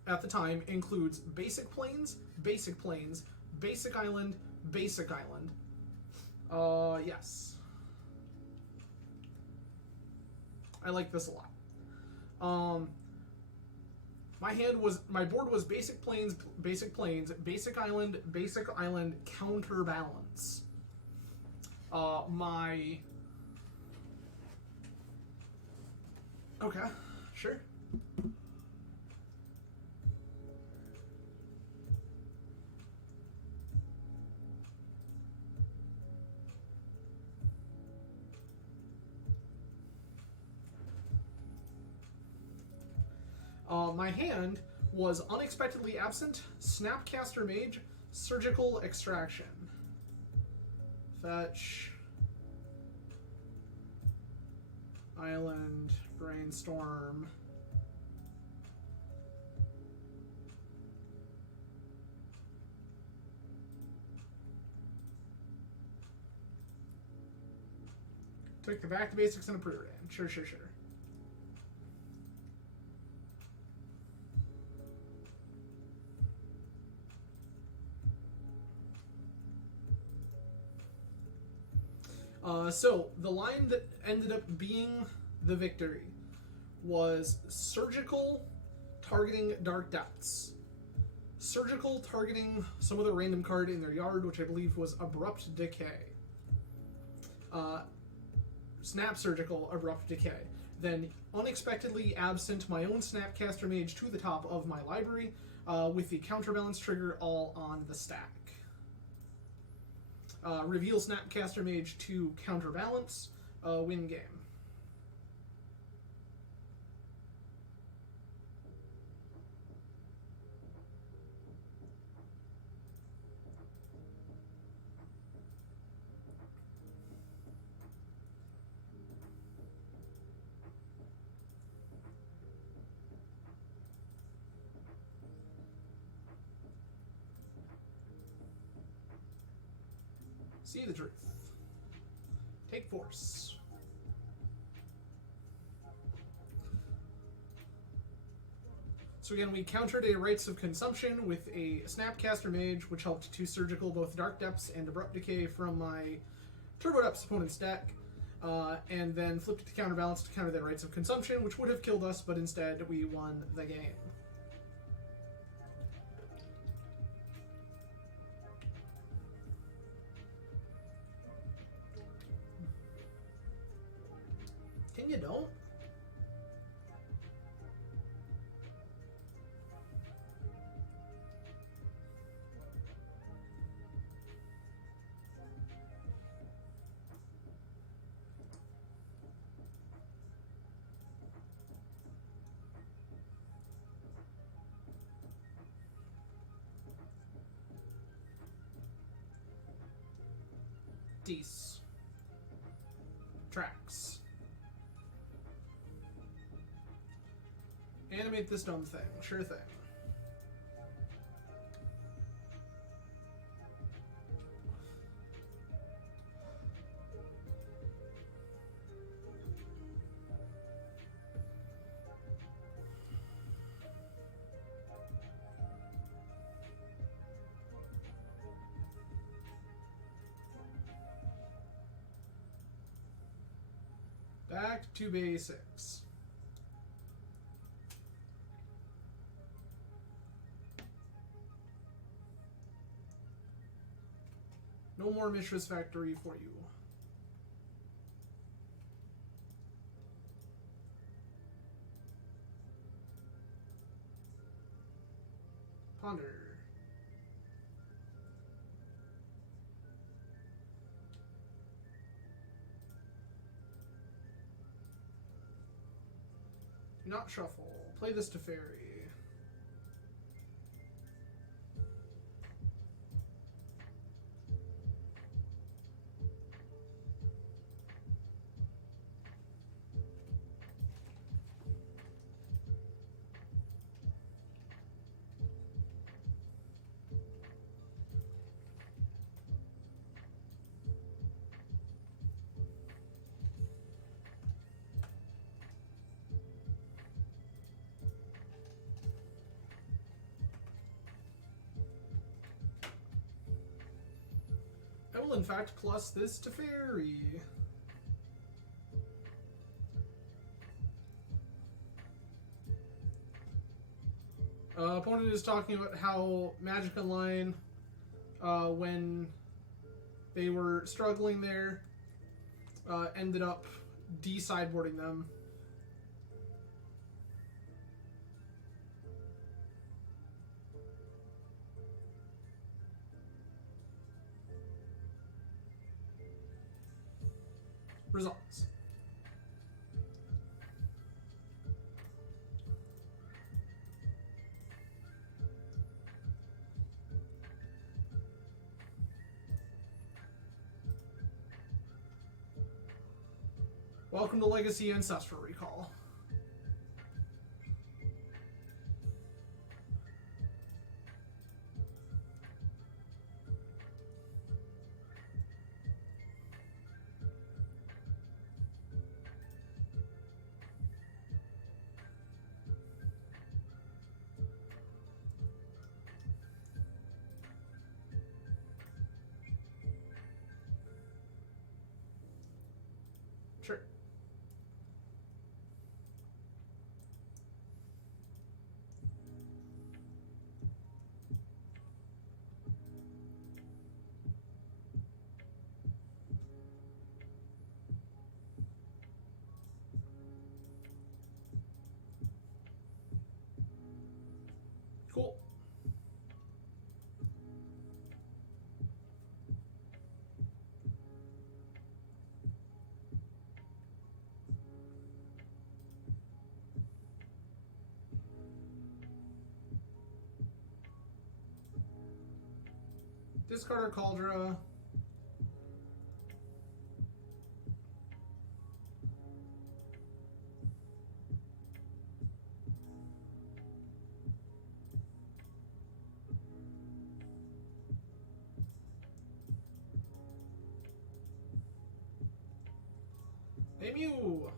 at the time includes Basic Plains, Basic Plains, Basic Island, Basic Island. Yes. I like this a lot. My board was Basic Plains, Basic Plains, Basic Island, Counterbalance. Okay, sure. My hand was Unexpectedly Absent, Snapcaster Mage, Surgical Extraction. Fetch. Island, Brainstorm. Took the back to basics and a pre-ran. Sure. So, the line that ended up being the victory was Surgical targeting Dark Depths. Surgical targeting some other random card in their yard, which I believe was Abrupt Decay. Snap Surgical, Abrupt Decay. Then Unexpectedly Absent my own Snapcaster Mage to the top of my library with the Counterbalance trigger all on the stack. Reveal Snapcaster Mage to Counterbalance, win game. See the truth. Take force. So again, we countered a Rites of Consumption with a Snapcaster Mage, which helped to surgical both Dark Depths and Abrupt Decay from my Turbo Depths opponent's deck, and then flipped it to Counterbalance to counter that Rites of Consumption, which would have killed us, but instead we won the game. Can you don't? Deece. Tracks. Animate this dumb thing. Sure thing. Back to basics. No more Mishra's Factory for you. Ponder. Do not shuffle. Play this to Fairy. I will in fact plus this to Fairy. Opponent is talking about how Magic Online, when they were struggling there, ended up de-sideboarding them. Results. Welcome to Legacy Ancestral Recall. Sure. Cool. Discard our Cauldra. Hey, Mew!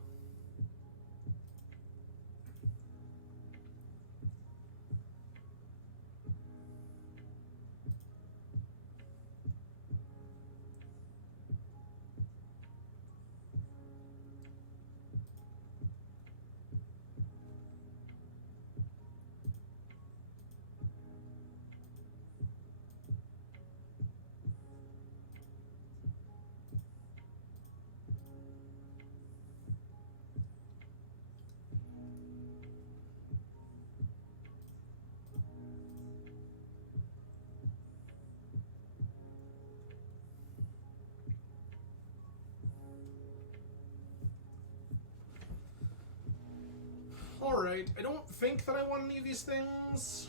Alright, I don't think that I want any of these things.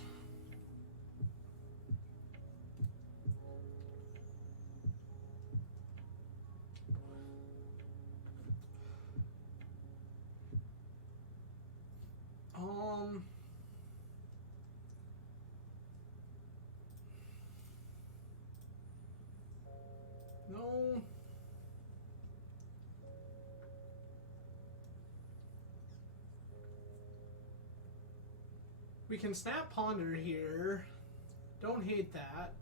No. We can snap Ponder here. Don't hate that.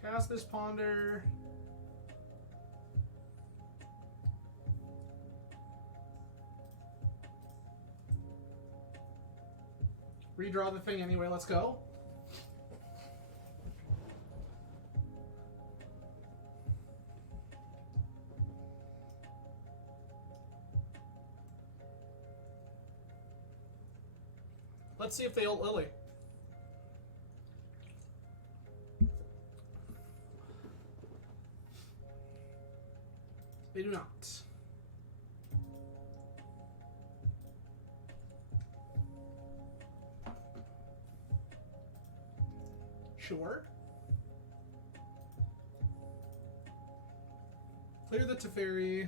Cast this Ponder. Redraw the thing anyway, let's go. Let's see if they ult Lily. They do not. Sure. Clear the Teferi.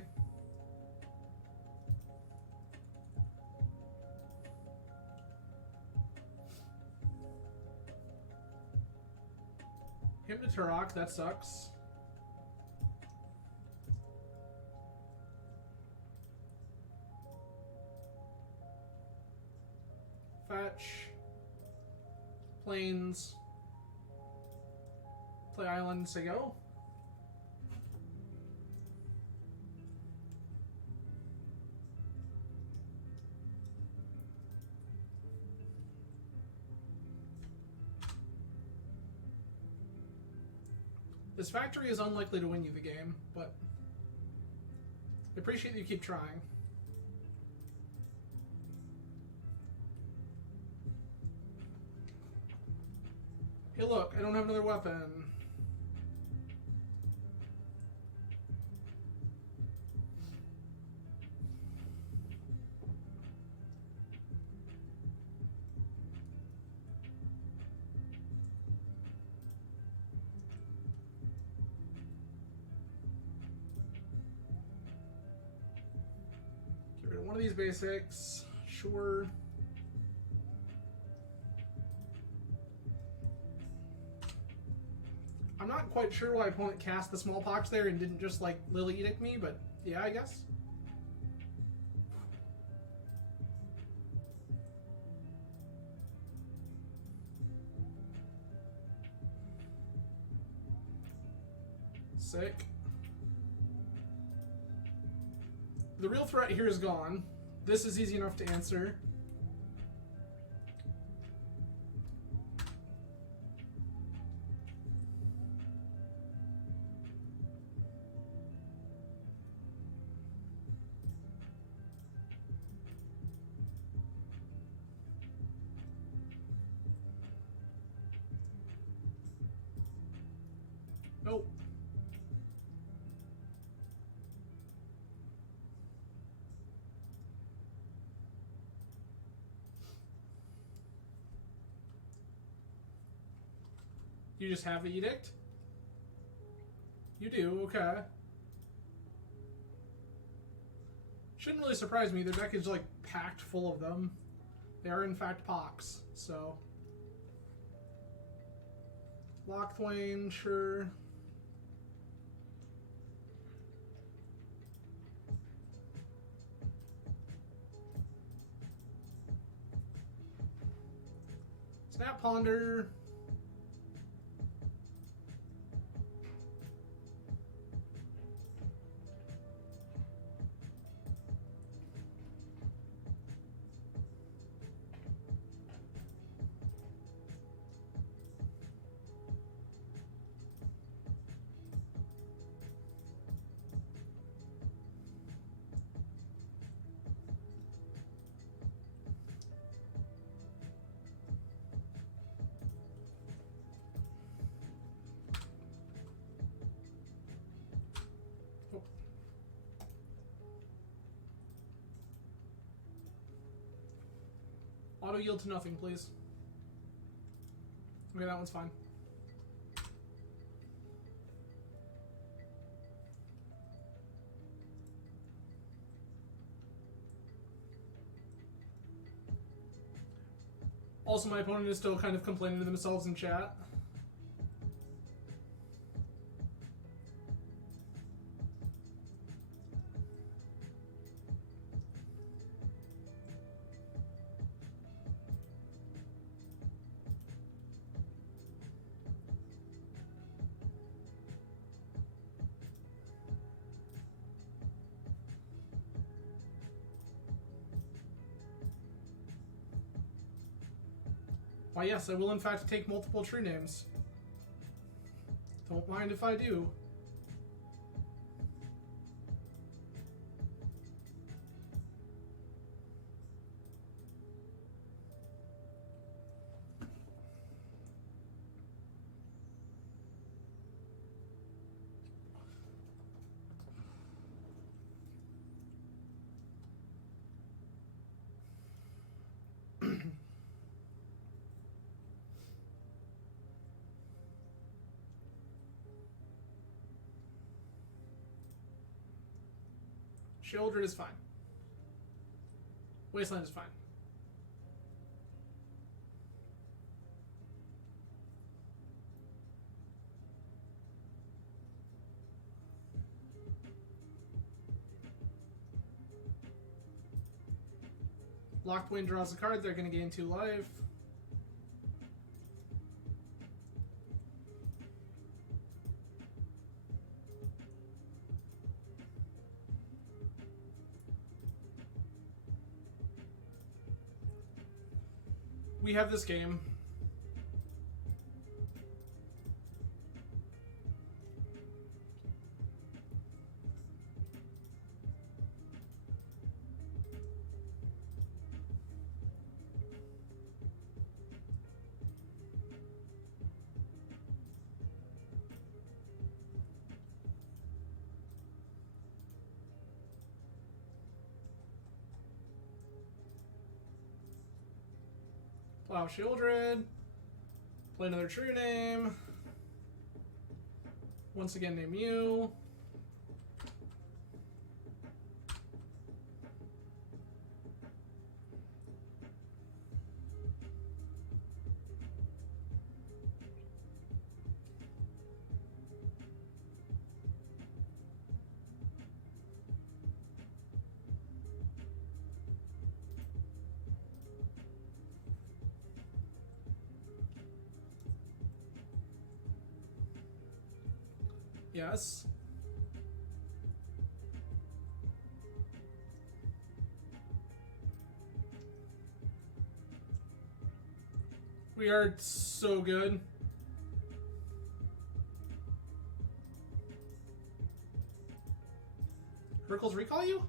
Him to Turok, that sucks. Fetch. Plains. Play island, say go. This factory is unlikely to win you the game, but I appreciate that you keep trying. Hey look, I don't have another weapon. One of these basics, sure. I'm not quite sure why opponent cast the smallpox there and didn't just like Lily Edict me, but yeah, I guess. Sick. The real threat here is gone. This is easy enough to answer. Nope. You just have the edict? You do, okay. Shouldn't really surprise me. Their deck is like packed full of them. They are in fact Pox, so. Lockthwain, sure. Snap Ponder. Auto yield to nothing, please. Okay, that one's fine. Also, my opponent is still kind of complaining to themselves in chat. Why, yes, I will in fact take multiple true names. Don't mind if I do. Children is fine. Wasteland is fine. Lockthwain draws a card, they're going to gain 2 life. We have this game. Plow Shieldred. Play another true name. Once again, name you. Yes. We are so good. Hercules recall you?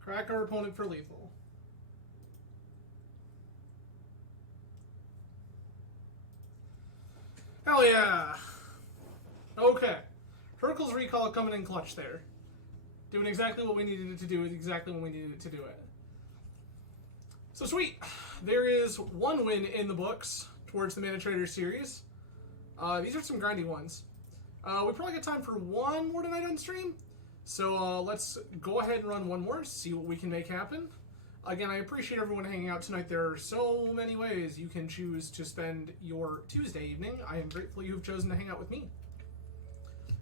Crack our opponent for lethal. Hell yeah! Okay. Hercules recall coming in clutch there. Doing exactly what we needed it to do, exactly when we needed it to do it. So sweet. There is one win in the books towards the ManaTraders Series. These are some grindy ones. We probably got time for one more tonight on stream. So let's go ahead and run one more, see what we can make happen. Again, I appreciate everyone hanging out tonight. There are so many ways you can choose to spend your Tuesday evening. I am grateful you have chosen to hang out with me.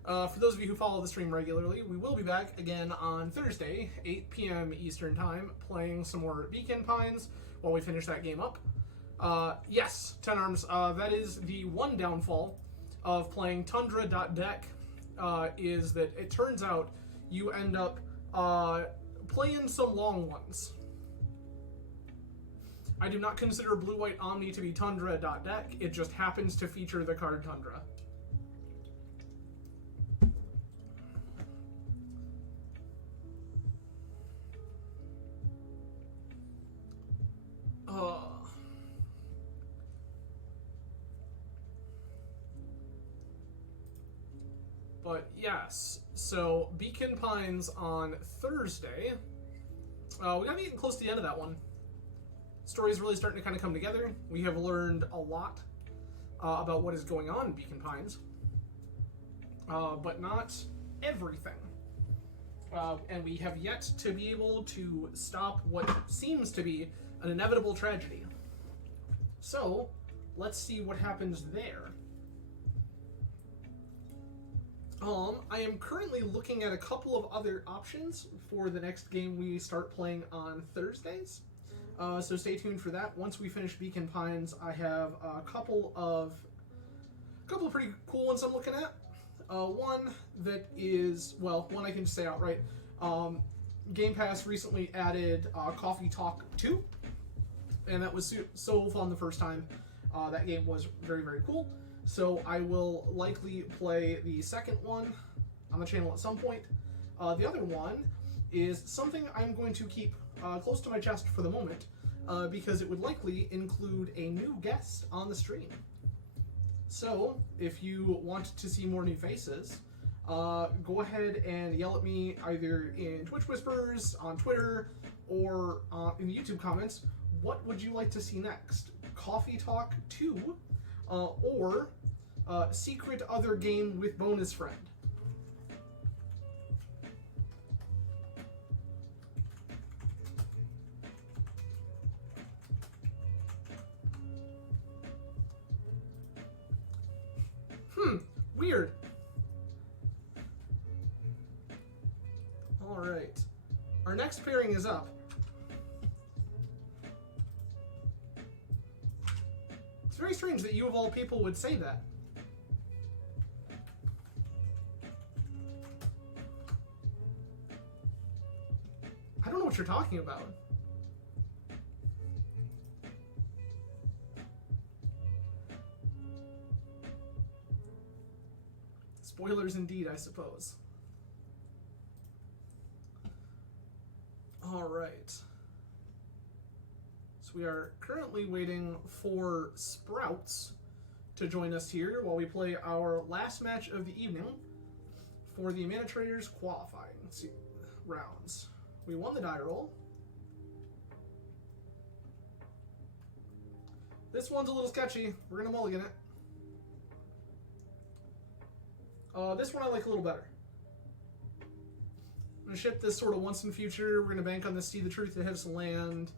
For those of you who follow the stream regularly, we will be back again on Thursday, 8 p.m. Eastern Time, playing some more Beacon Pines while we finish that game up. Yes, 10 Arms, that is the one downfall of playing Tundra.deck, is that it turns out you end up playing some long ones. I do not consider Blue-White Omni to be Tundra.deck, it just happens to feature the card Tundra. But yes, so Beacon Pines on Thursday. We gotta be getting close to the end of that one. Story's really starting to kind of come together. We have learned a lot about what is going on in Beacon Pines, but not everything. And we have yet to be able to stop what seems to be an inevitable tragedy. So, let's see what happens there. I am currently looking at a couple of other options for the next game we start playing on Thursdays. So stay tuned for that. Once we finish Beacon Pines, I have a couple of pretty cool ones I'm looking at. One that is, well, one I can just say outright. Game Pass recently added Coffee Talk 2, and that was so fun the first time. That game was very, very cool. So I will likely play the second one on the channel at some point. The other one is something I'm going to keep close to my chest for the moment, because it would likely include a new guest on the stream. So, if you want to see more new faces, go ahead and yell at me either in Twitch Whispers, on Twitter, or in the YouTube comments. What would you like to see next? Coffee Talk 2, or Secret Other Game with Bonus Friend? Weird. Alright. Our next pairing is up. It's very strange that you of all people would say that. I don't know what you're talking about. Spoilers indeed, I suppose. Alright. So we are currently waiting for Sprouts to join us here while we play our last match of the evening for the ManaTraders qualifying rounds. We won the die roll. This one's a little sketchy. We're going to mulligan it. This one I like a little better. I'm going to ship this sort of once in future. We're going to bank on this See the Truth that has land.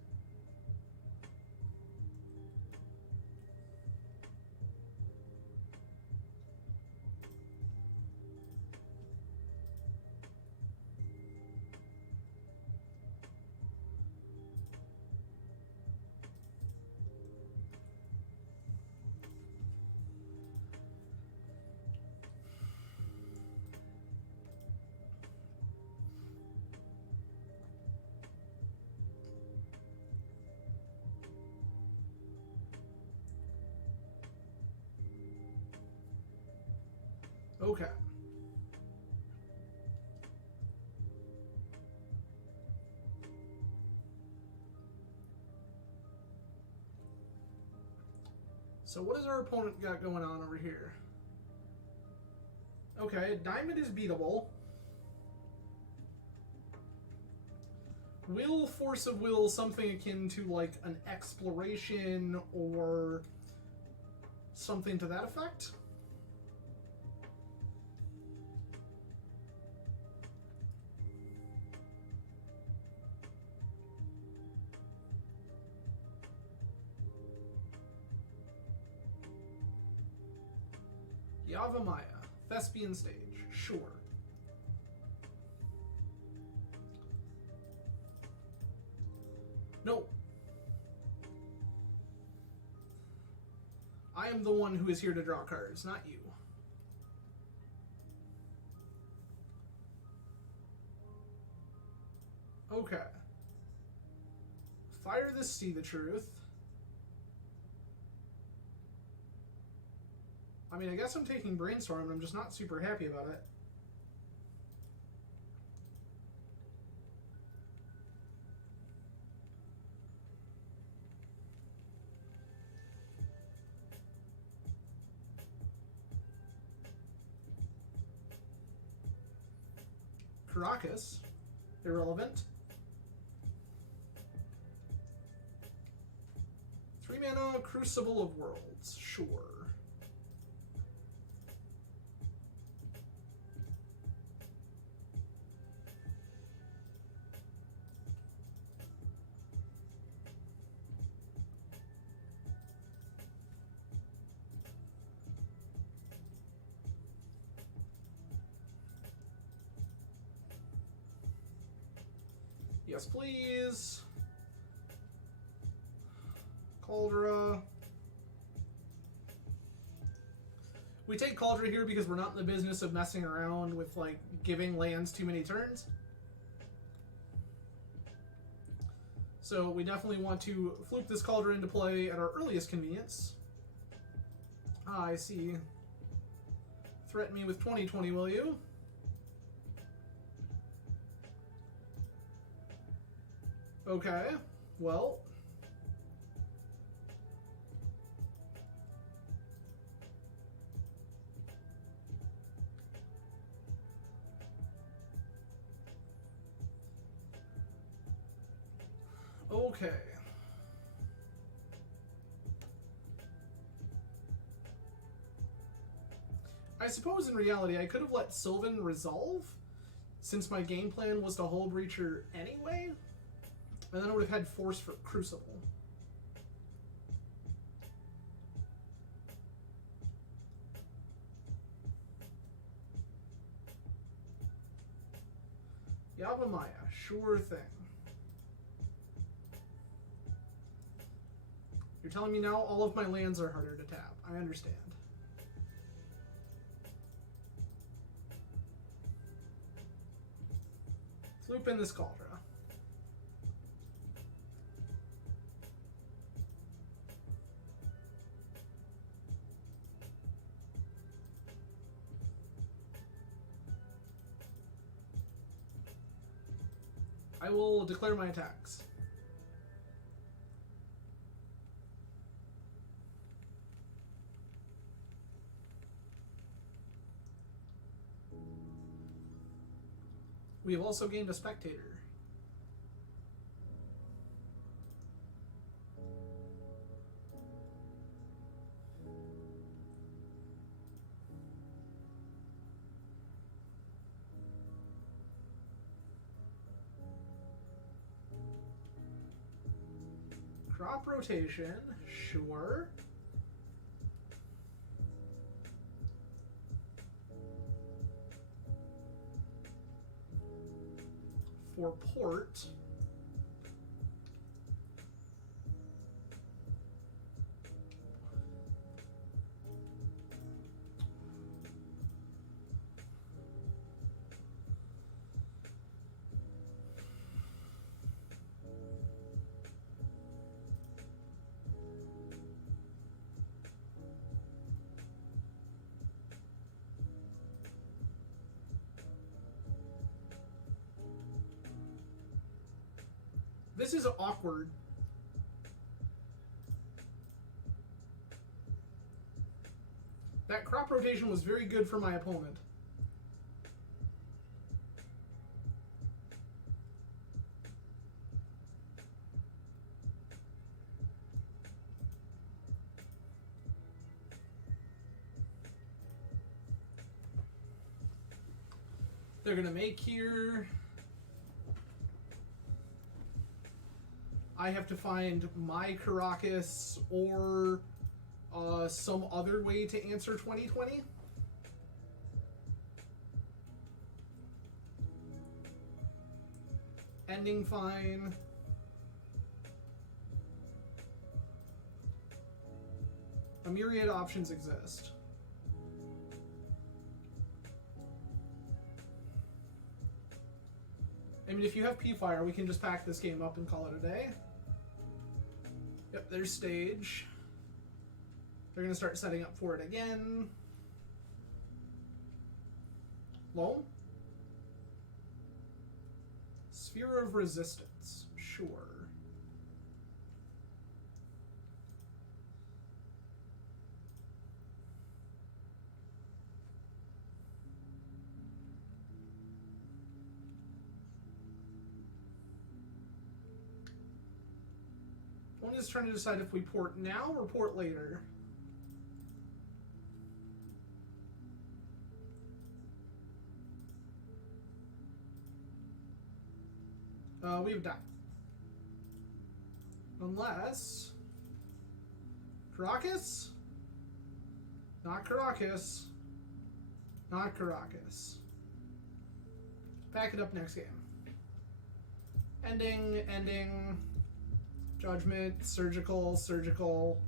Okay. So what does our opponent got going on over here? Okay, diamond is beatable. Will Force of Will something akin to like an exploration or something to that effect? Yavimaya, Thespian Stage, sure. No. I am the one who is here to draw cards, not you. Okay. Fire this See the Truth. I mean, I guess I'm taking Brainstorm, and I'm just not super happy about it. Caracas, irrelevant. 3 mana, Crucible of Worlds, sure. Yes, please. Cauldra. We take Cauldra here because we're not in the business of messing around with, like, giving lands too many turns. So we definitely want to fluke this Cauldra into play at our earliest convenience. Ah, I see. Threaten me with 20/20, will you? Okay, well. Okay. I suppose in reality I could have let Sylvan resolve, since my game plan was to Hull Breacher anyway, and then I would have had Force for Crucible. Yavimaya, sure thing. You're telling me now all of my lands are harder to tap. I understand. Loop in this Cauldra. I will declare my attacks. We have also gained a Spectator. Crop rotation, sure. For port. This is awkward. That crop rotation was very good for my opponent. they're going to make here. I have to find my Caracas or some other way to answer 2020. Ending fine. A myriad options exist. I mean, if you have P-Fire, we can just pack this game up and call it a day. Yep, there's stage. They're going to start setting up for it again. Loam? Sphere of Resistance. Sure. I'm just trying to decide if we port now or port later. We have done. Unless... Caracas? Not Caracas. Not Caracas. Pack it up next game. Ending, ending... Judgment, surgical, surgical.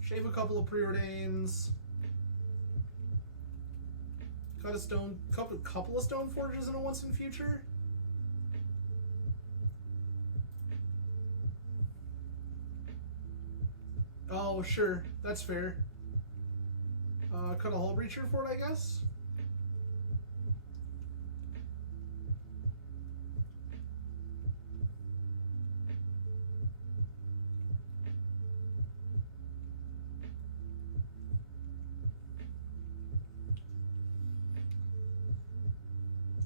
Shave a couple of preordains. Cut a stone, couple of stone forges in a once in future. Oh, sure, that's fair. Cut a hull breacher for it, I guess.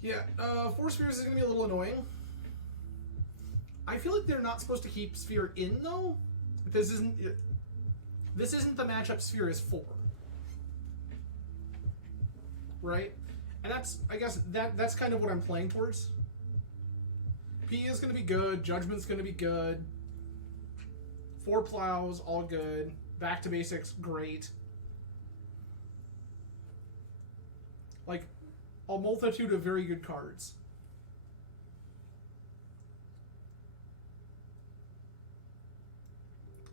Yeah, Four Spheres is going to be a little annoying. I feel like they're not supposed to keep Sphere in, though. This isn't the matchup Sphere is for. Right? And that's, I guess, that's kind of what I'm playing towards. P is going to be good. Judgment's going to be good. 4 plows, all good. Back to basics, great. Like, a multitude of very good cards.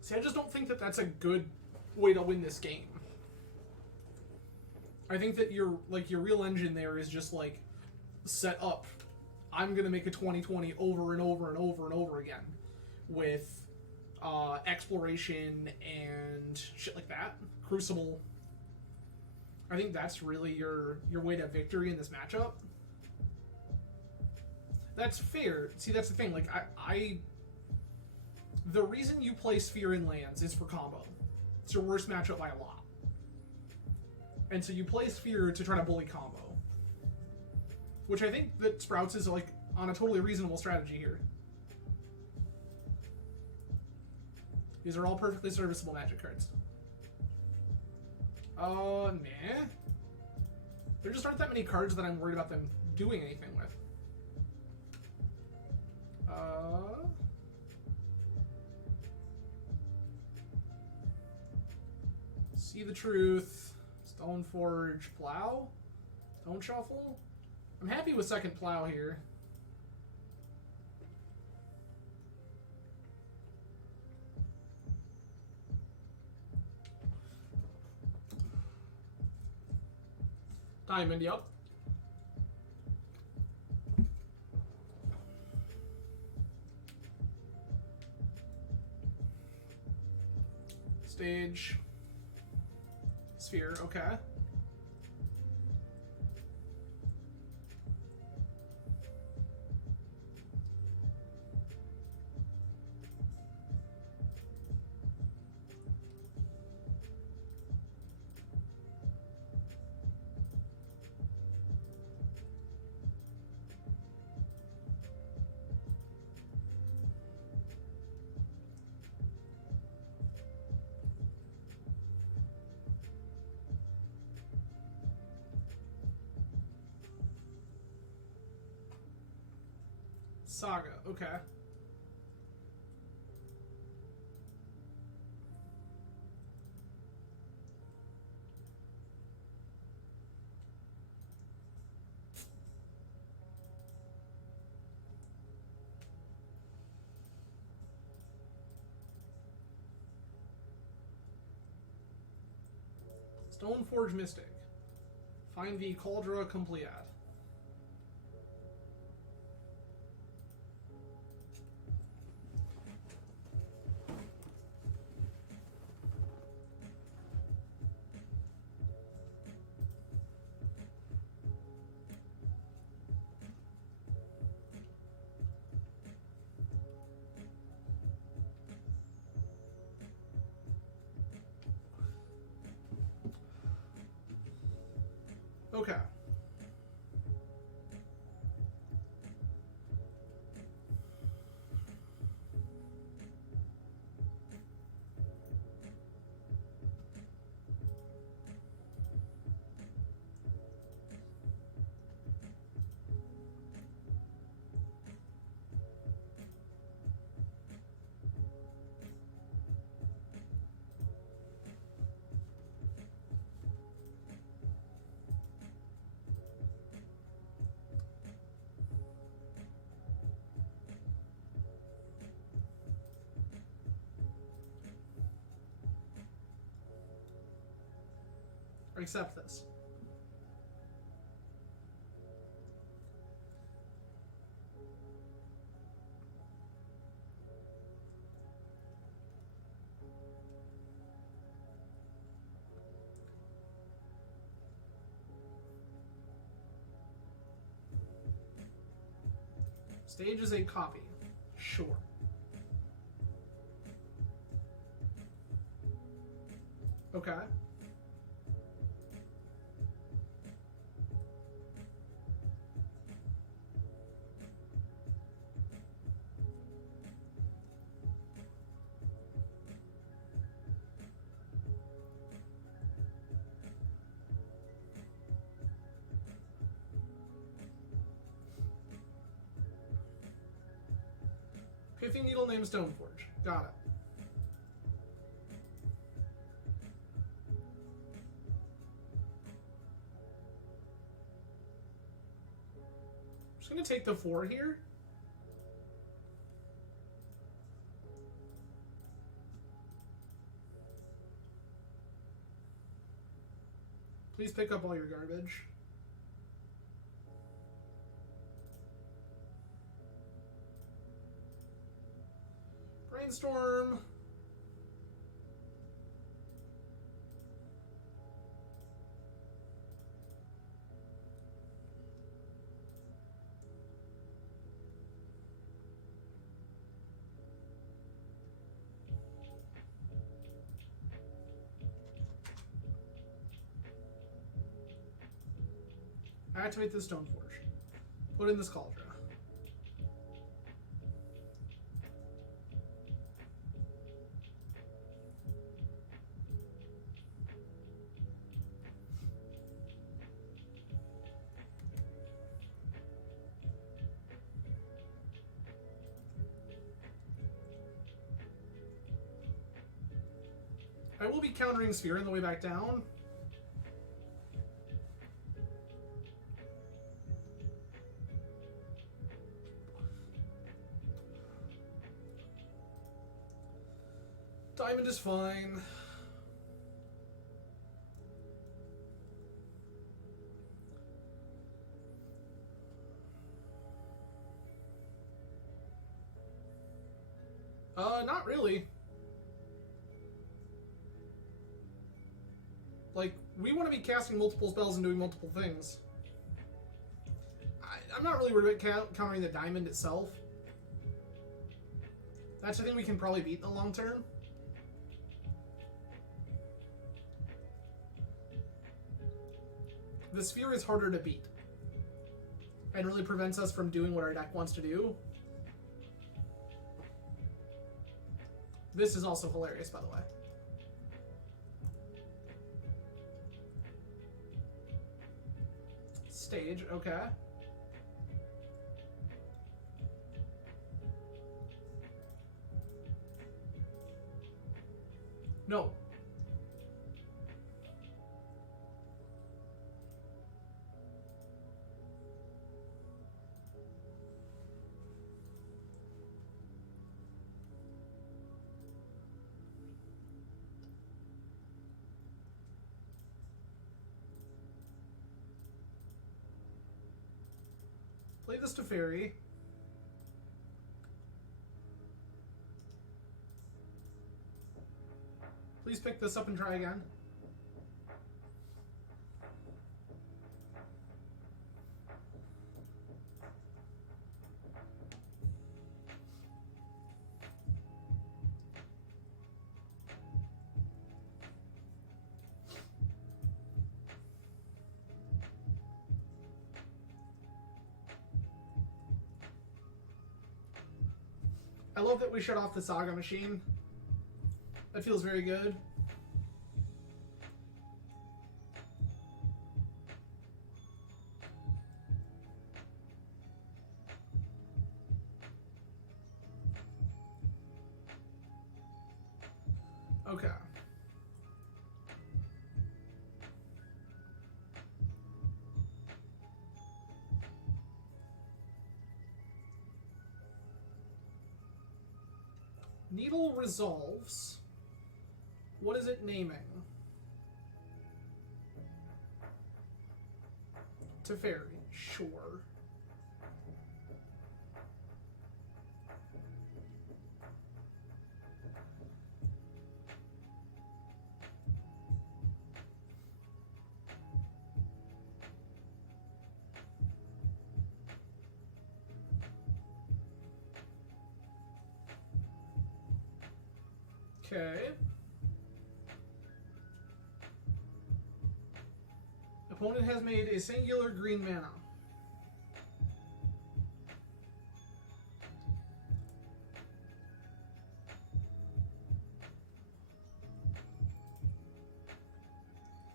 See, I just don't think that that's a good way to win this game. I think that your real engine there is just like set up. I'm gonna make a 2020 over and over and over and over again with exploration and shit like that. Crucible. I think that's really your way to victory in this matchup. That's fair. See, that's the thing. Like the reason you play Sphere in lands is for combo. It's your worst matchup by a lot. And so you play Sphere to try to bully combo. Which I think that Sprouts is like on a totally reasonable strategy here. These are all perfectly serviceable Magic cards. Nah. There just aren't that many cards that I'm worried about them doing anything with. See the Truth. Stoneforge, Plow, Stone Shuffle. I'm happy with second Plow here. Diamond, yep. Stage. Sphere, okay. Saga, okay. Stoneforge Mystic. Find the Cauldra Compleat. Okay. Accept this. Stage is a copy. Sure. Okay. Pithy Needle named Stoneforge. Got it. I'm just going to take the 4 here. Please pick up all your garbage. Brainstorm. Activate the Stoneforge. Put in this Cauldra. I will be countering Sphere on the way back down. Diamond is fine. Not really. Like, we want to be casting multiple spells and doing multiple things. I'm not really worried about countering the diamond itself. That's the thing we can probably beat in the long term. The Sphere is harder to beat. And really prevents us from doing what our deck wants to do. This is also hilarious, by the way. Stage, okay. Play this to Fairy. Please pick this up and try again. I love that we shut off the Saga machine. That feels very good. Okay. Needle resolves. What is it naming? Teferi, sure. Okay. Opponent has made a singular green mana.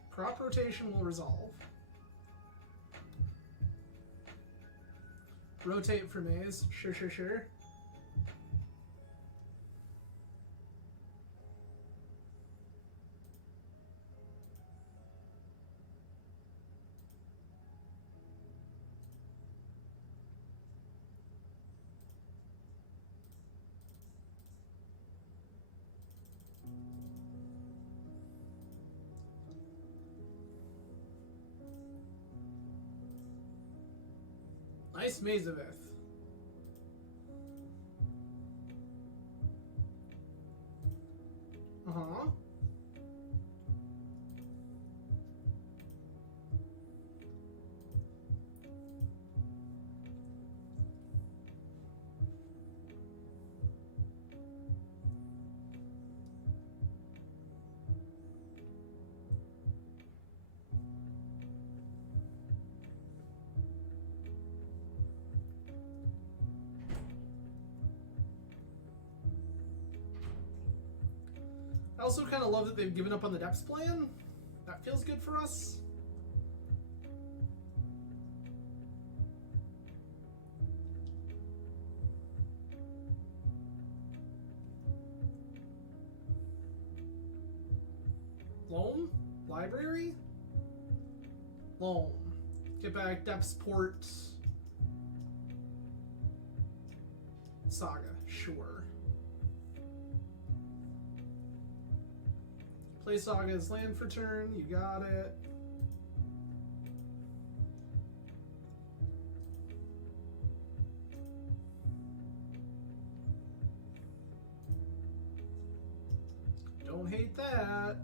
Crop rotation will resolve. Rotate for maze. Sure, sure, sure. Nice Mazavith. Uh-huh. I also kind of love that they've given up on the depths plan. That feels good for us. Loam? Library? Loam. Get back depths port. Saga, sure. Play Saga's land for turn, you got it. Don't hate that.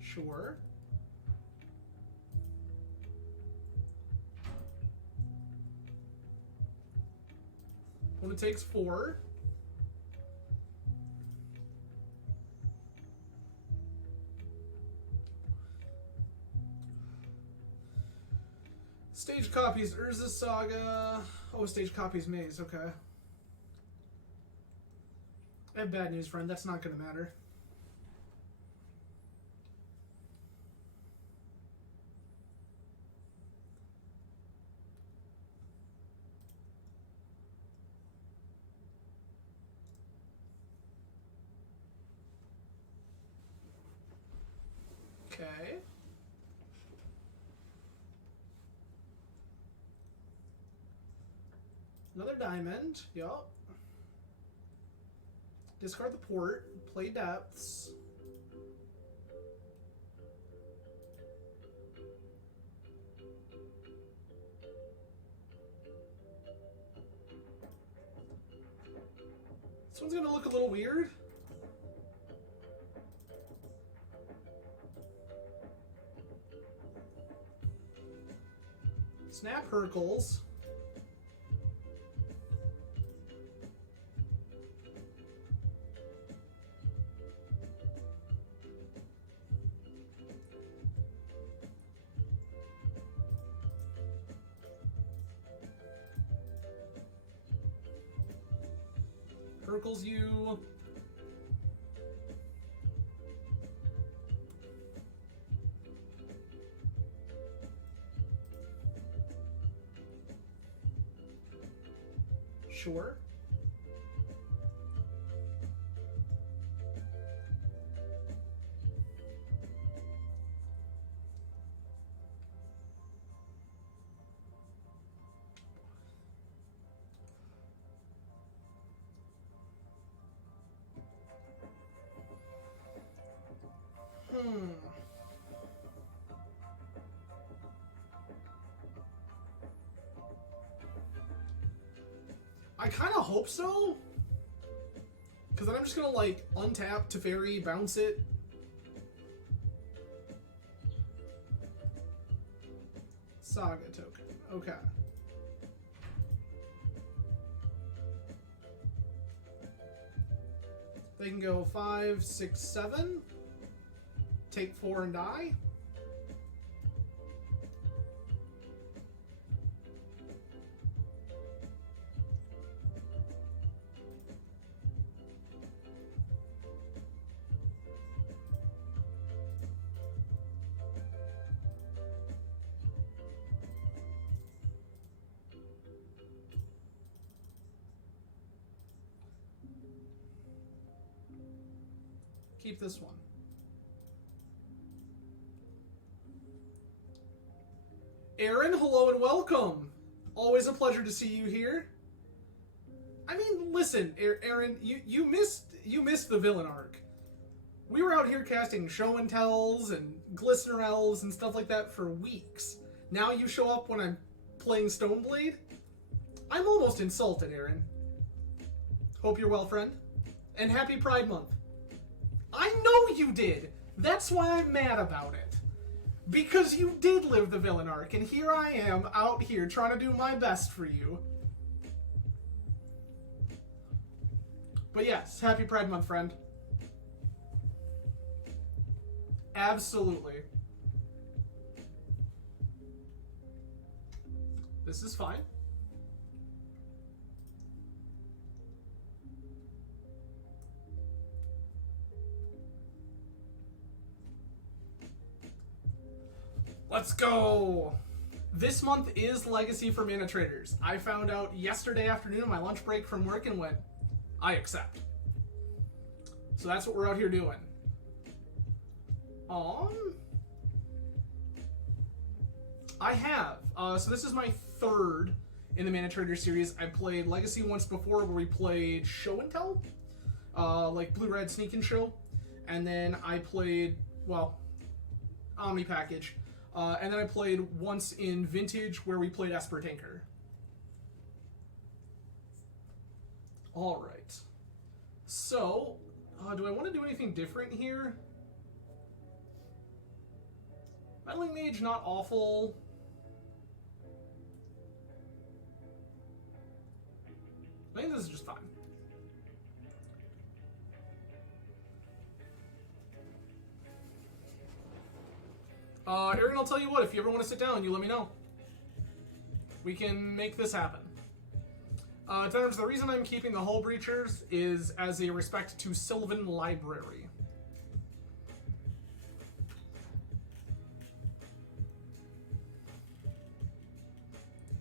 Sure. Opponent takes 4. Stage copies Urza Saga. Oh, stage copies Maze, okay. I have bad news, friend. That's not going to matter. Okay. Another diamond. Yup. Discard the port. Play depths. This one's gonna look a little weird. Snap Hercules. Hercules you. Sure. I kind of hope so. Because then I'm just going to, like, untap Teferi, bounce it. Saga token. Okay. They can go 5, 6, 7. Take 4 and die. Keep this one. Aaron, hello and welcome. Always a pleasure to see you here. I mean, listen, Aaron, you missed the villain arc. We were out here casting show and tells and glistener elves and stuff like that for weeks. Now you show up when I'm playing Stoneblade? I'm almost insulted, Aaron. Hope you're well, friend. And happy Pride Month. I know you did! That's why I'm mad about it. Because you did live the villain arc, and here I am, out here, trying to do my best for you. But yes, happy Pride Month, friend. Absolutely. This is fine. Let's go! This month is Legacy for ManaTraders. I found out yesterday afternoon on my lunch break from work and went, I accept. So that's what we're out here doing. I have. So this is my third in the ManaTraders series. I played Legacy once before where we played Show and Tell. Like Blue-Red Sneak and Show. And then I played, well, Omni Package. And then I played once in Vintage where we played Esper Tinker. Alright. So, do I want to do anything different here? Meddling Mage, not awful. I think this is just fine. Aaron, I'll tell you what, if you ever want to sit down, you let me know. We can make this happen. Tenors, the reason I'm keeping the Hull Breachers is as a respect to Sylvan Library.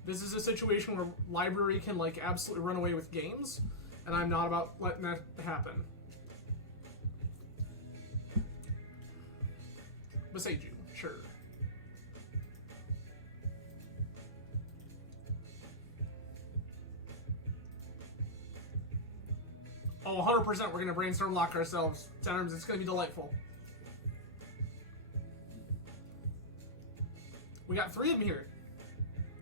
This is a situation where Library can, like, absolutely run away with games, and I'm not about letting that happen. Beseiju, sure. Oh, 100% we're going to brainstorm lock ourselves. Times, it's going to be delightful. We got 3 of them here.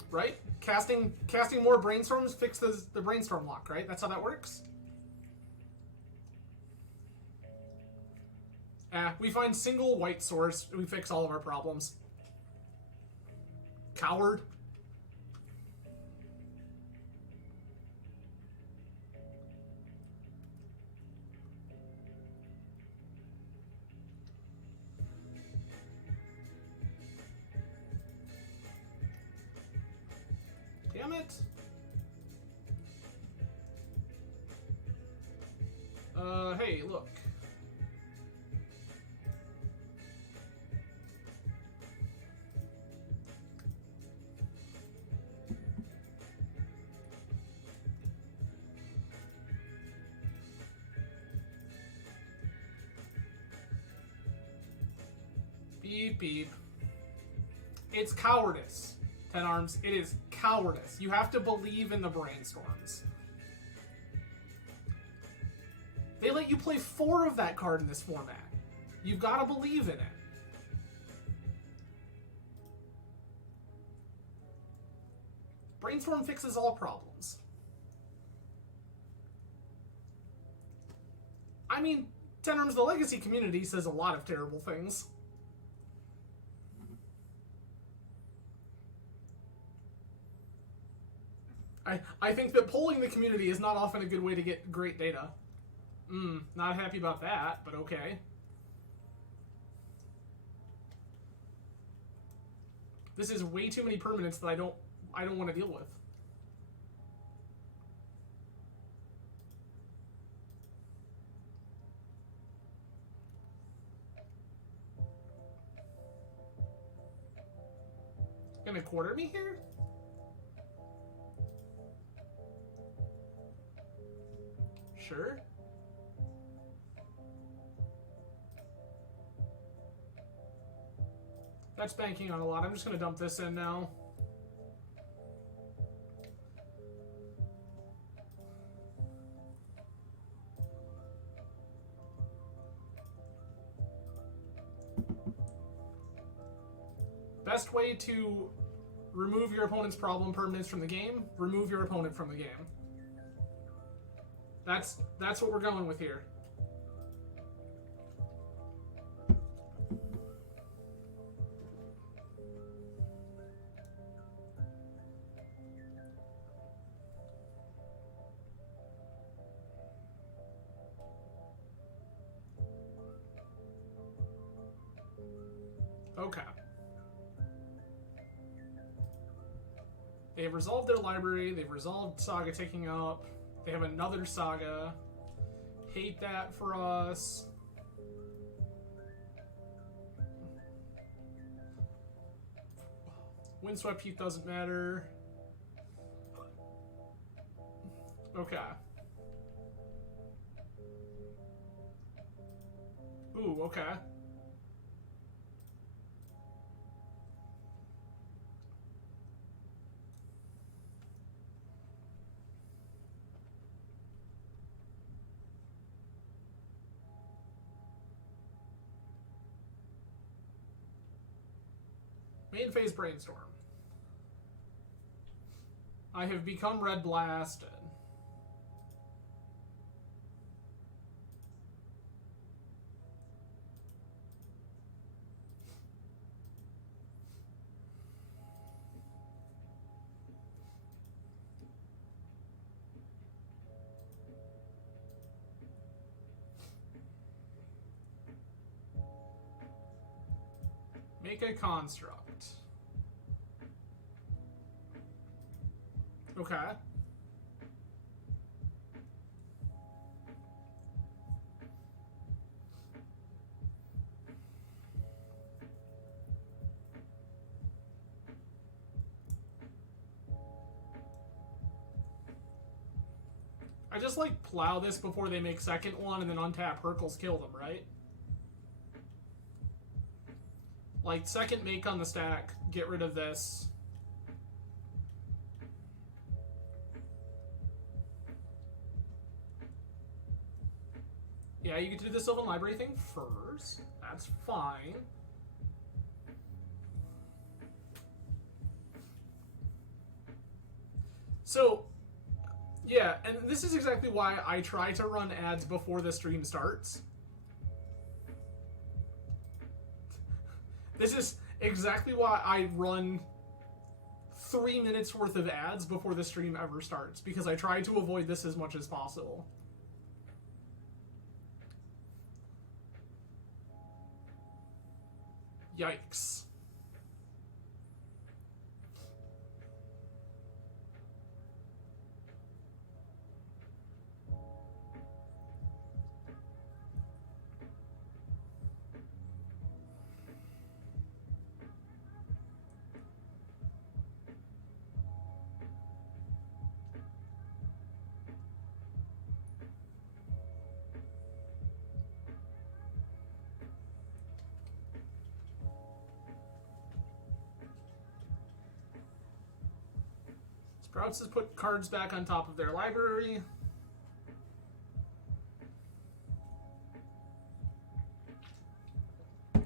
Right? Casting more brainstorms fixes the brainstorm lock, right? That's how that works? We find single white source, we fix all of our problems. Coward. Damn it. Hey, look. Beep, beep. It's cowardice, Ten Arms. It is cowardice. You have to believe in the brainstorms. They let you play 4 of that card in this format. You've got to believe in it. Brainstorm fixes all problems. I mean, Ten Arms, the Legacy community says a lot of terrible things. I think that polling the community is not often a good way to get great data. Not happy about that, but okay. This is way too many permanents that I don't want to deal with. Gonna quarter me here? Sure. That's banking on a lot. I'm just going to dump this in now. Best way to remove your opponent's problem permanents from the game, remove your opponent from the game. That's what we're going with here. Okay. They've resolved their library. They've resolved Saga taking up. They have another Saga. Hate that for us. Windswept Heath doesn't matter. Okay. Ooh, okay. Main phase brainstorm. I have become red blasted. Make a construct. Okay. I just like plow this before they make second one and then untap Hercules, kill them, right? Like, second make on the stack, get rid of this. Yeah, you get to do the Sylvan Library thing first. That's fine. So, yeah, and this is exactly why I try to run ads before the stream starts. This is exactly why I run 3 minutes worth of ads before the stream ever starts, because I try to avoid this as much as possible. Yikes. Sprouts has put cards back on top of their library.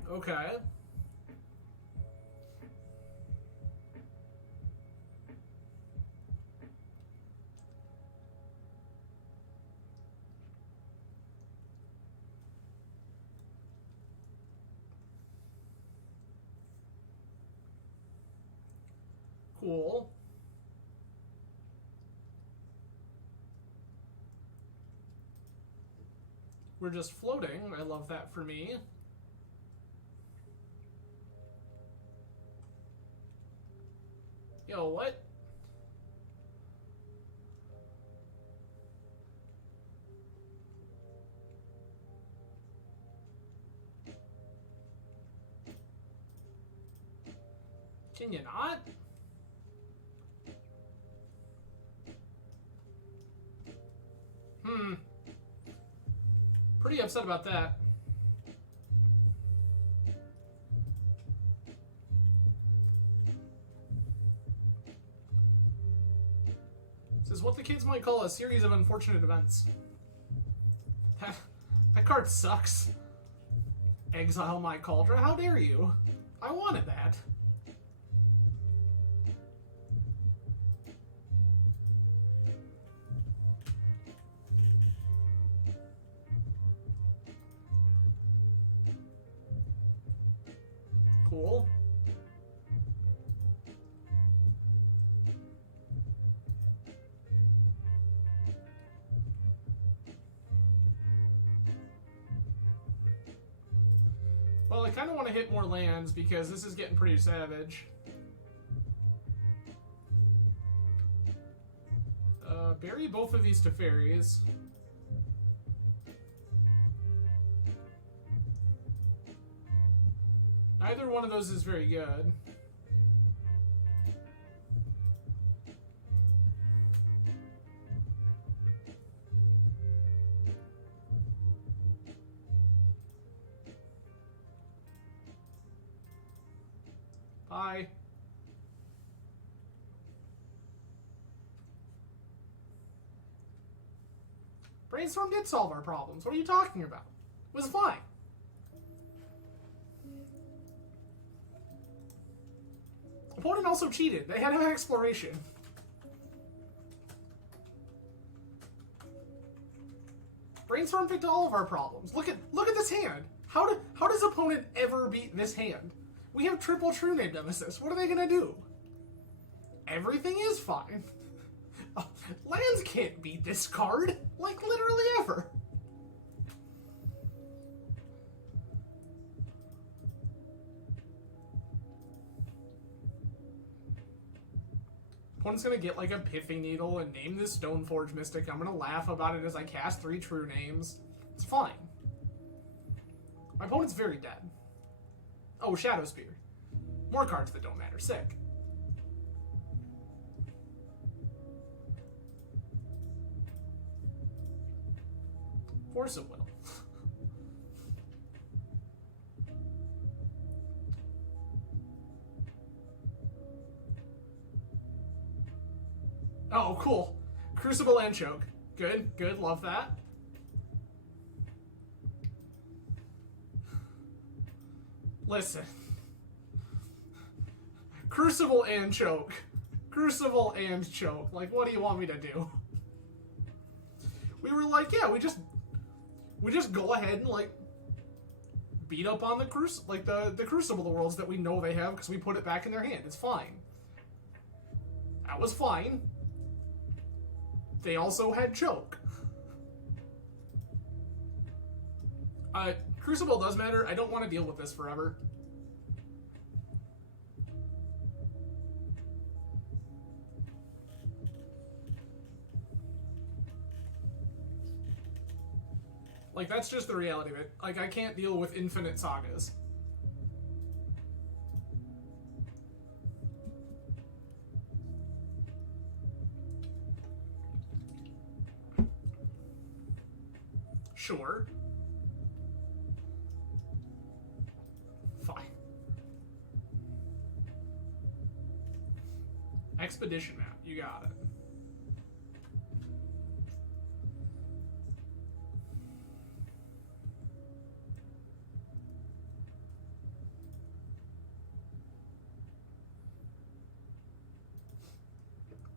Okay. Cool. We're just floating. I love that for me. Yo, what? Can you not? Pretty upset about that. This is what the kids might call a series of unfortunate events. That card sucks. Exile my Cauldron? How dare you? I wanted that. Cool. Well, I kind of want to hit more lands because this is getting pretty savage. Bury both of these to fairies. Neither one of those is very good. Bye. Brainstorm did solve our problems. What are you talking about? It was fine. Opponent also cheated. They had an exploration. Brainstorm fixed all of our problems. Look at this hand. How does opponent ever beat this hand? We have triple True Name Nemesis. What are they gonna do? Everything is fine. Lands can't beat this card. Like, literally ever. Opponent's gonna get like a Pithing Needle and name this Stoneforge Mystic. I'm gonna laugh about it as I cast 3 True Names. It's fine. My opponent's very dead. Oh, Shadow Spear. More cards that don't matter. Sick. Force of Will. Oh, cool. Crucible and Choke. Good, love that. Listen. Crucible and choke. Crucible and choke. Like, what do you want me to do? We were like, yeah, we just go ahead and, like, beat up on the Crucible of the Worlds that we know they have because we put it back in their hand. It's fine. That was fine. They also had choke. Crucible does matter. I don't want to deal with this forever. Like, that's just the reality of it. Like, I can't deal with infinite sagas. Sure. Fine. Expedition map. You got it.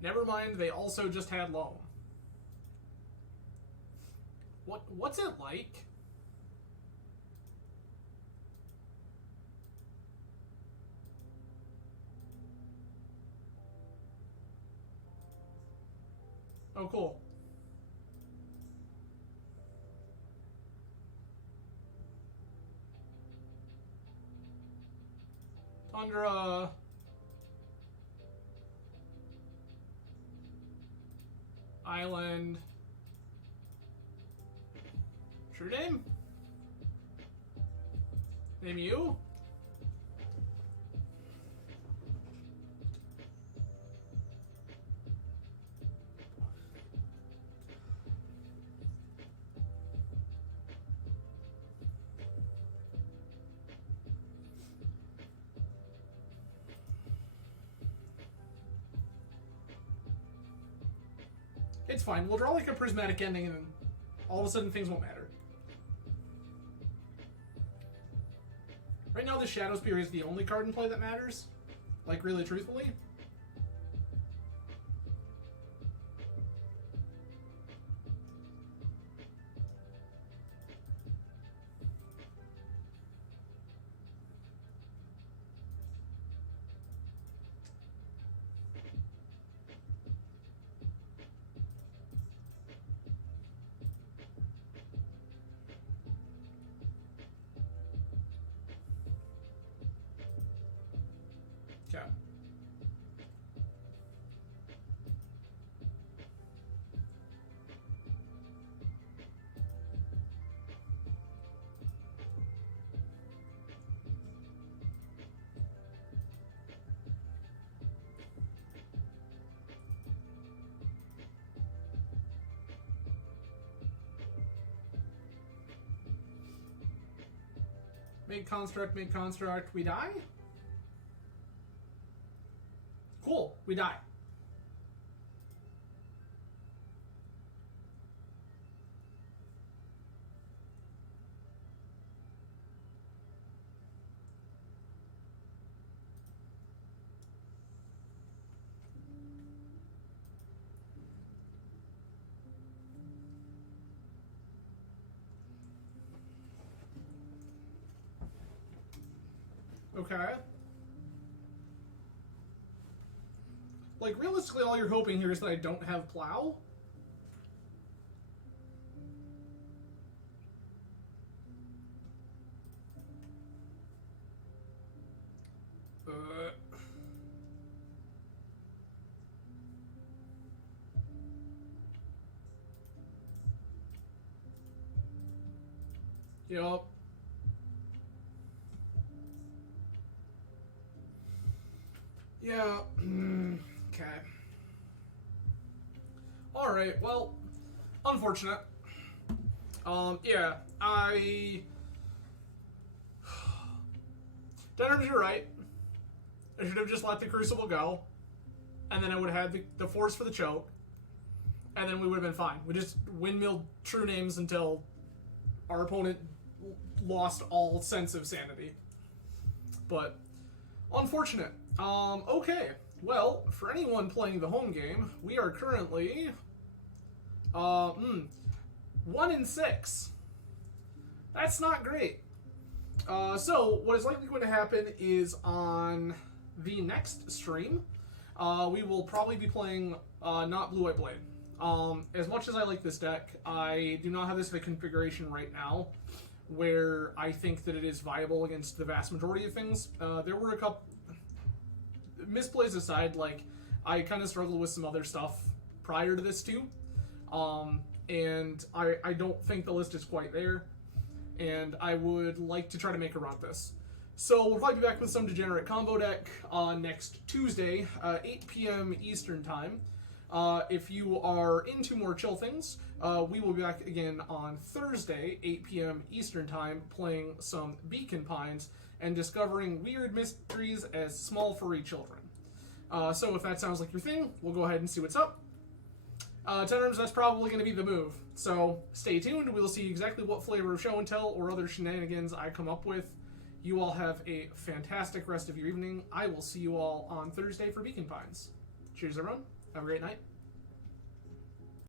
Never mind, they also just had loam. What's it like? Oh, cool. Tundra. Island. True name? Name you? It's fine. We'll draw like a prismatic ending and then all of a sudden things won't matter. Right now the Shadow Spear is the only card in play that matters. Like, really truthfully. Okay. Make construct, we die? Cool, we die. Okay. Like, realistically, all you're hoping here is that I don't have Plow. Yup. Yeah. Okay. Alright, well, unfortunate. Yeah, Denham, you're right. I should have just let the Crucible go, and then I would have had the Force for the choke, and then we would have been fine. We just windmilled true names until our opponent lost all sense of sanity. but unfortunate. Okay, well, for anyone playing the home game, we are currently 1-6. That's not great. So what is likely going to happen is on the next stream, we will probably be playing not Blue-White Blade. As much as I like this deck, I do not have this in a configuration right now where I think that it is viable against the vast majority of things. There were a couple misplays aside, like I kind of struggled with some other stuff prior to this too, and I don't think the list is quite there, and I would like to try to make a run at this. So we'll probably be back with some Degenerate Combo deck next Tuesday, 8 p.m. Eastern Time. If you are into more chill things, we will be back again on Thursday, 8 p.m. Eastern Time, playing some Beacon Pines and discovering weird mysteries as small furry children. So if that sounds like your thing, we'll go ahead and see what's up. Tenors, that's probably going to be the move. So stay tuned. We'll see exactly what flavor of show and tell or other shenanigans I come up with. You all have a fantastic rest of your evening. I will see you all on Thursday for Beacon Pines. Cheers, everyone. Have a great night.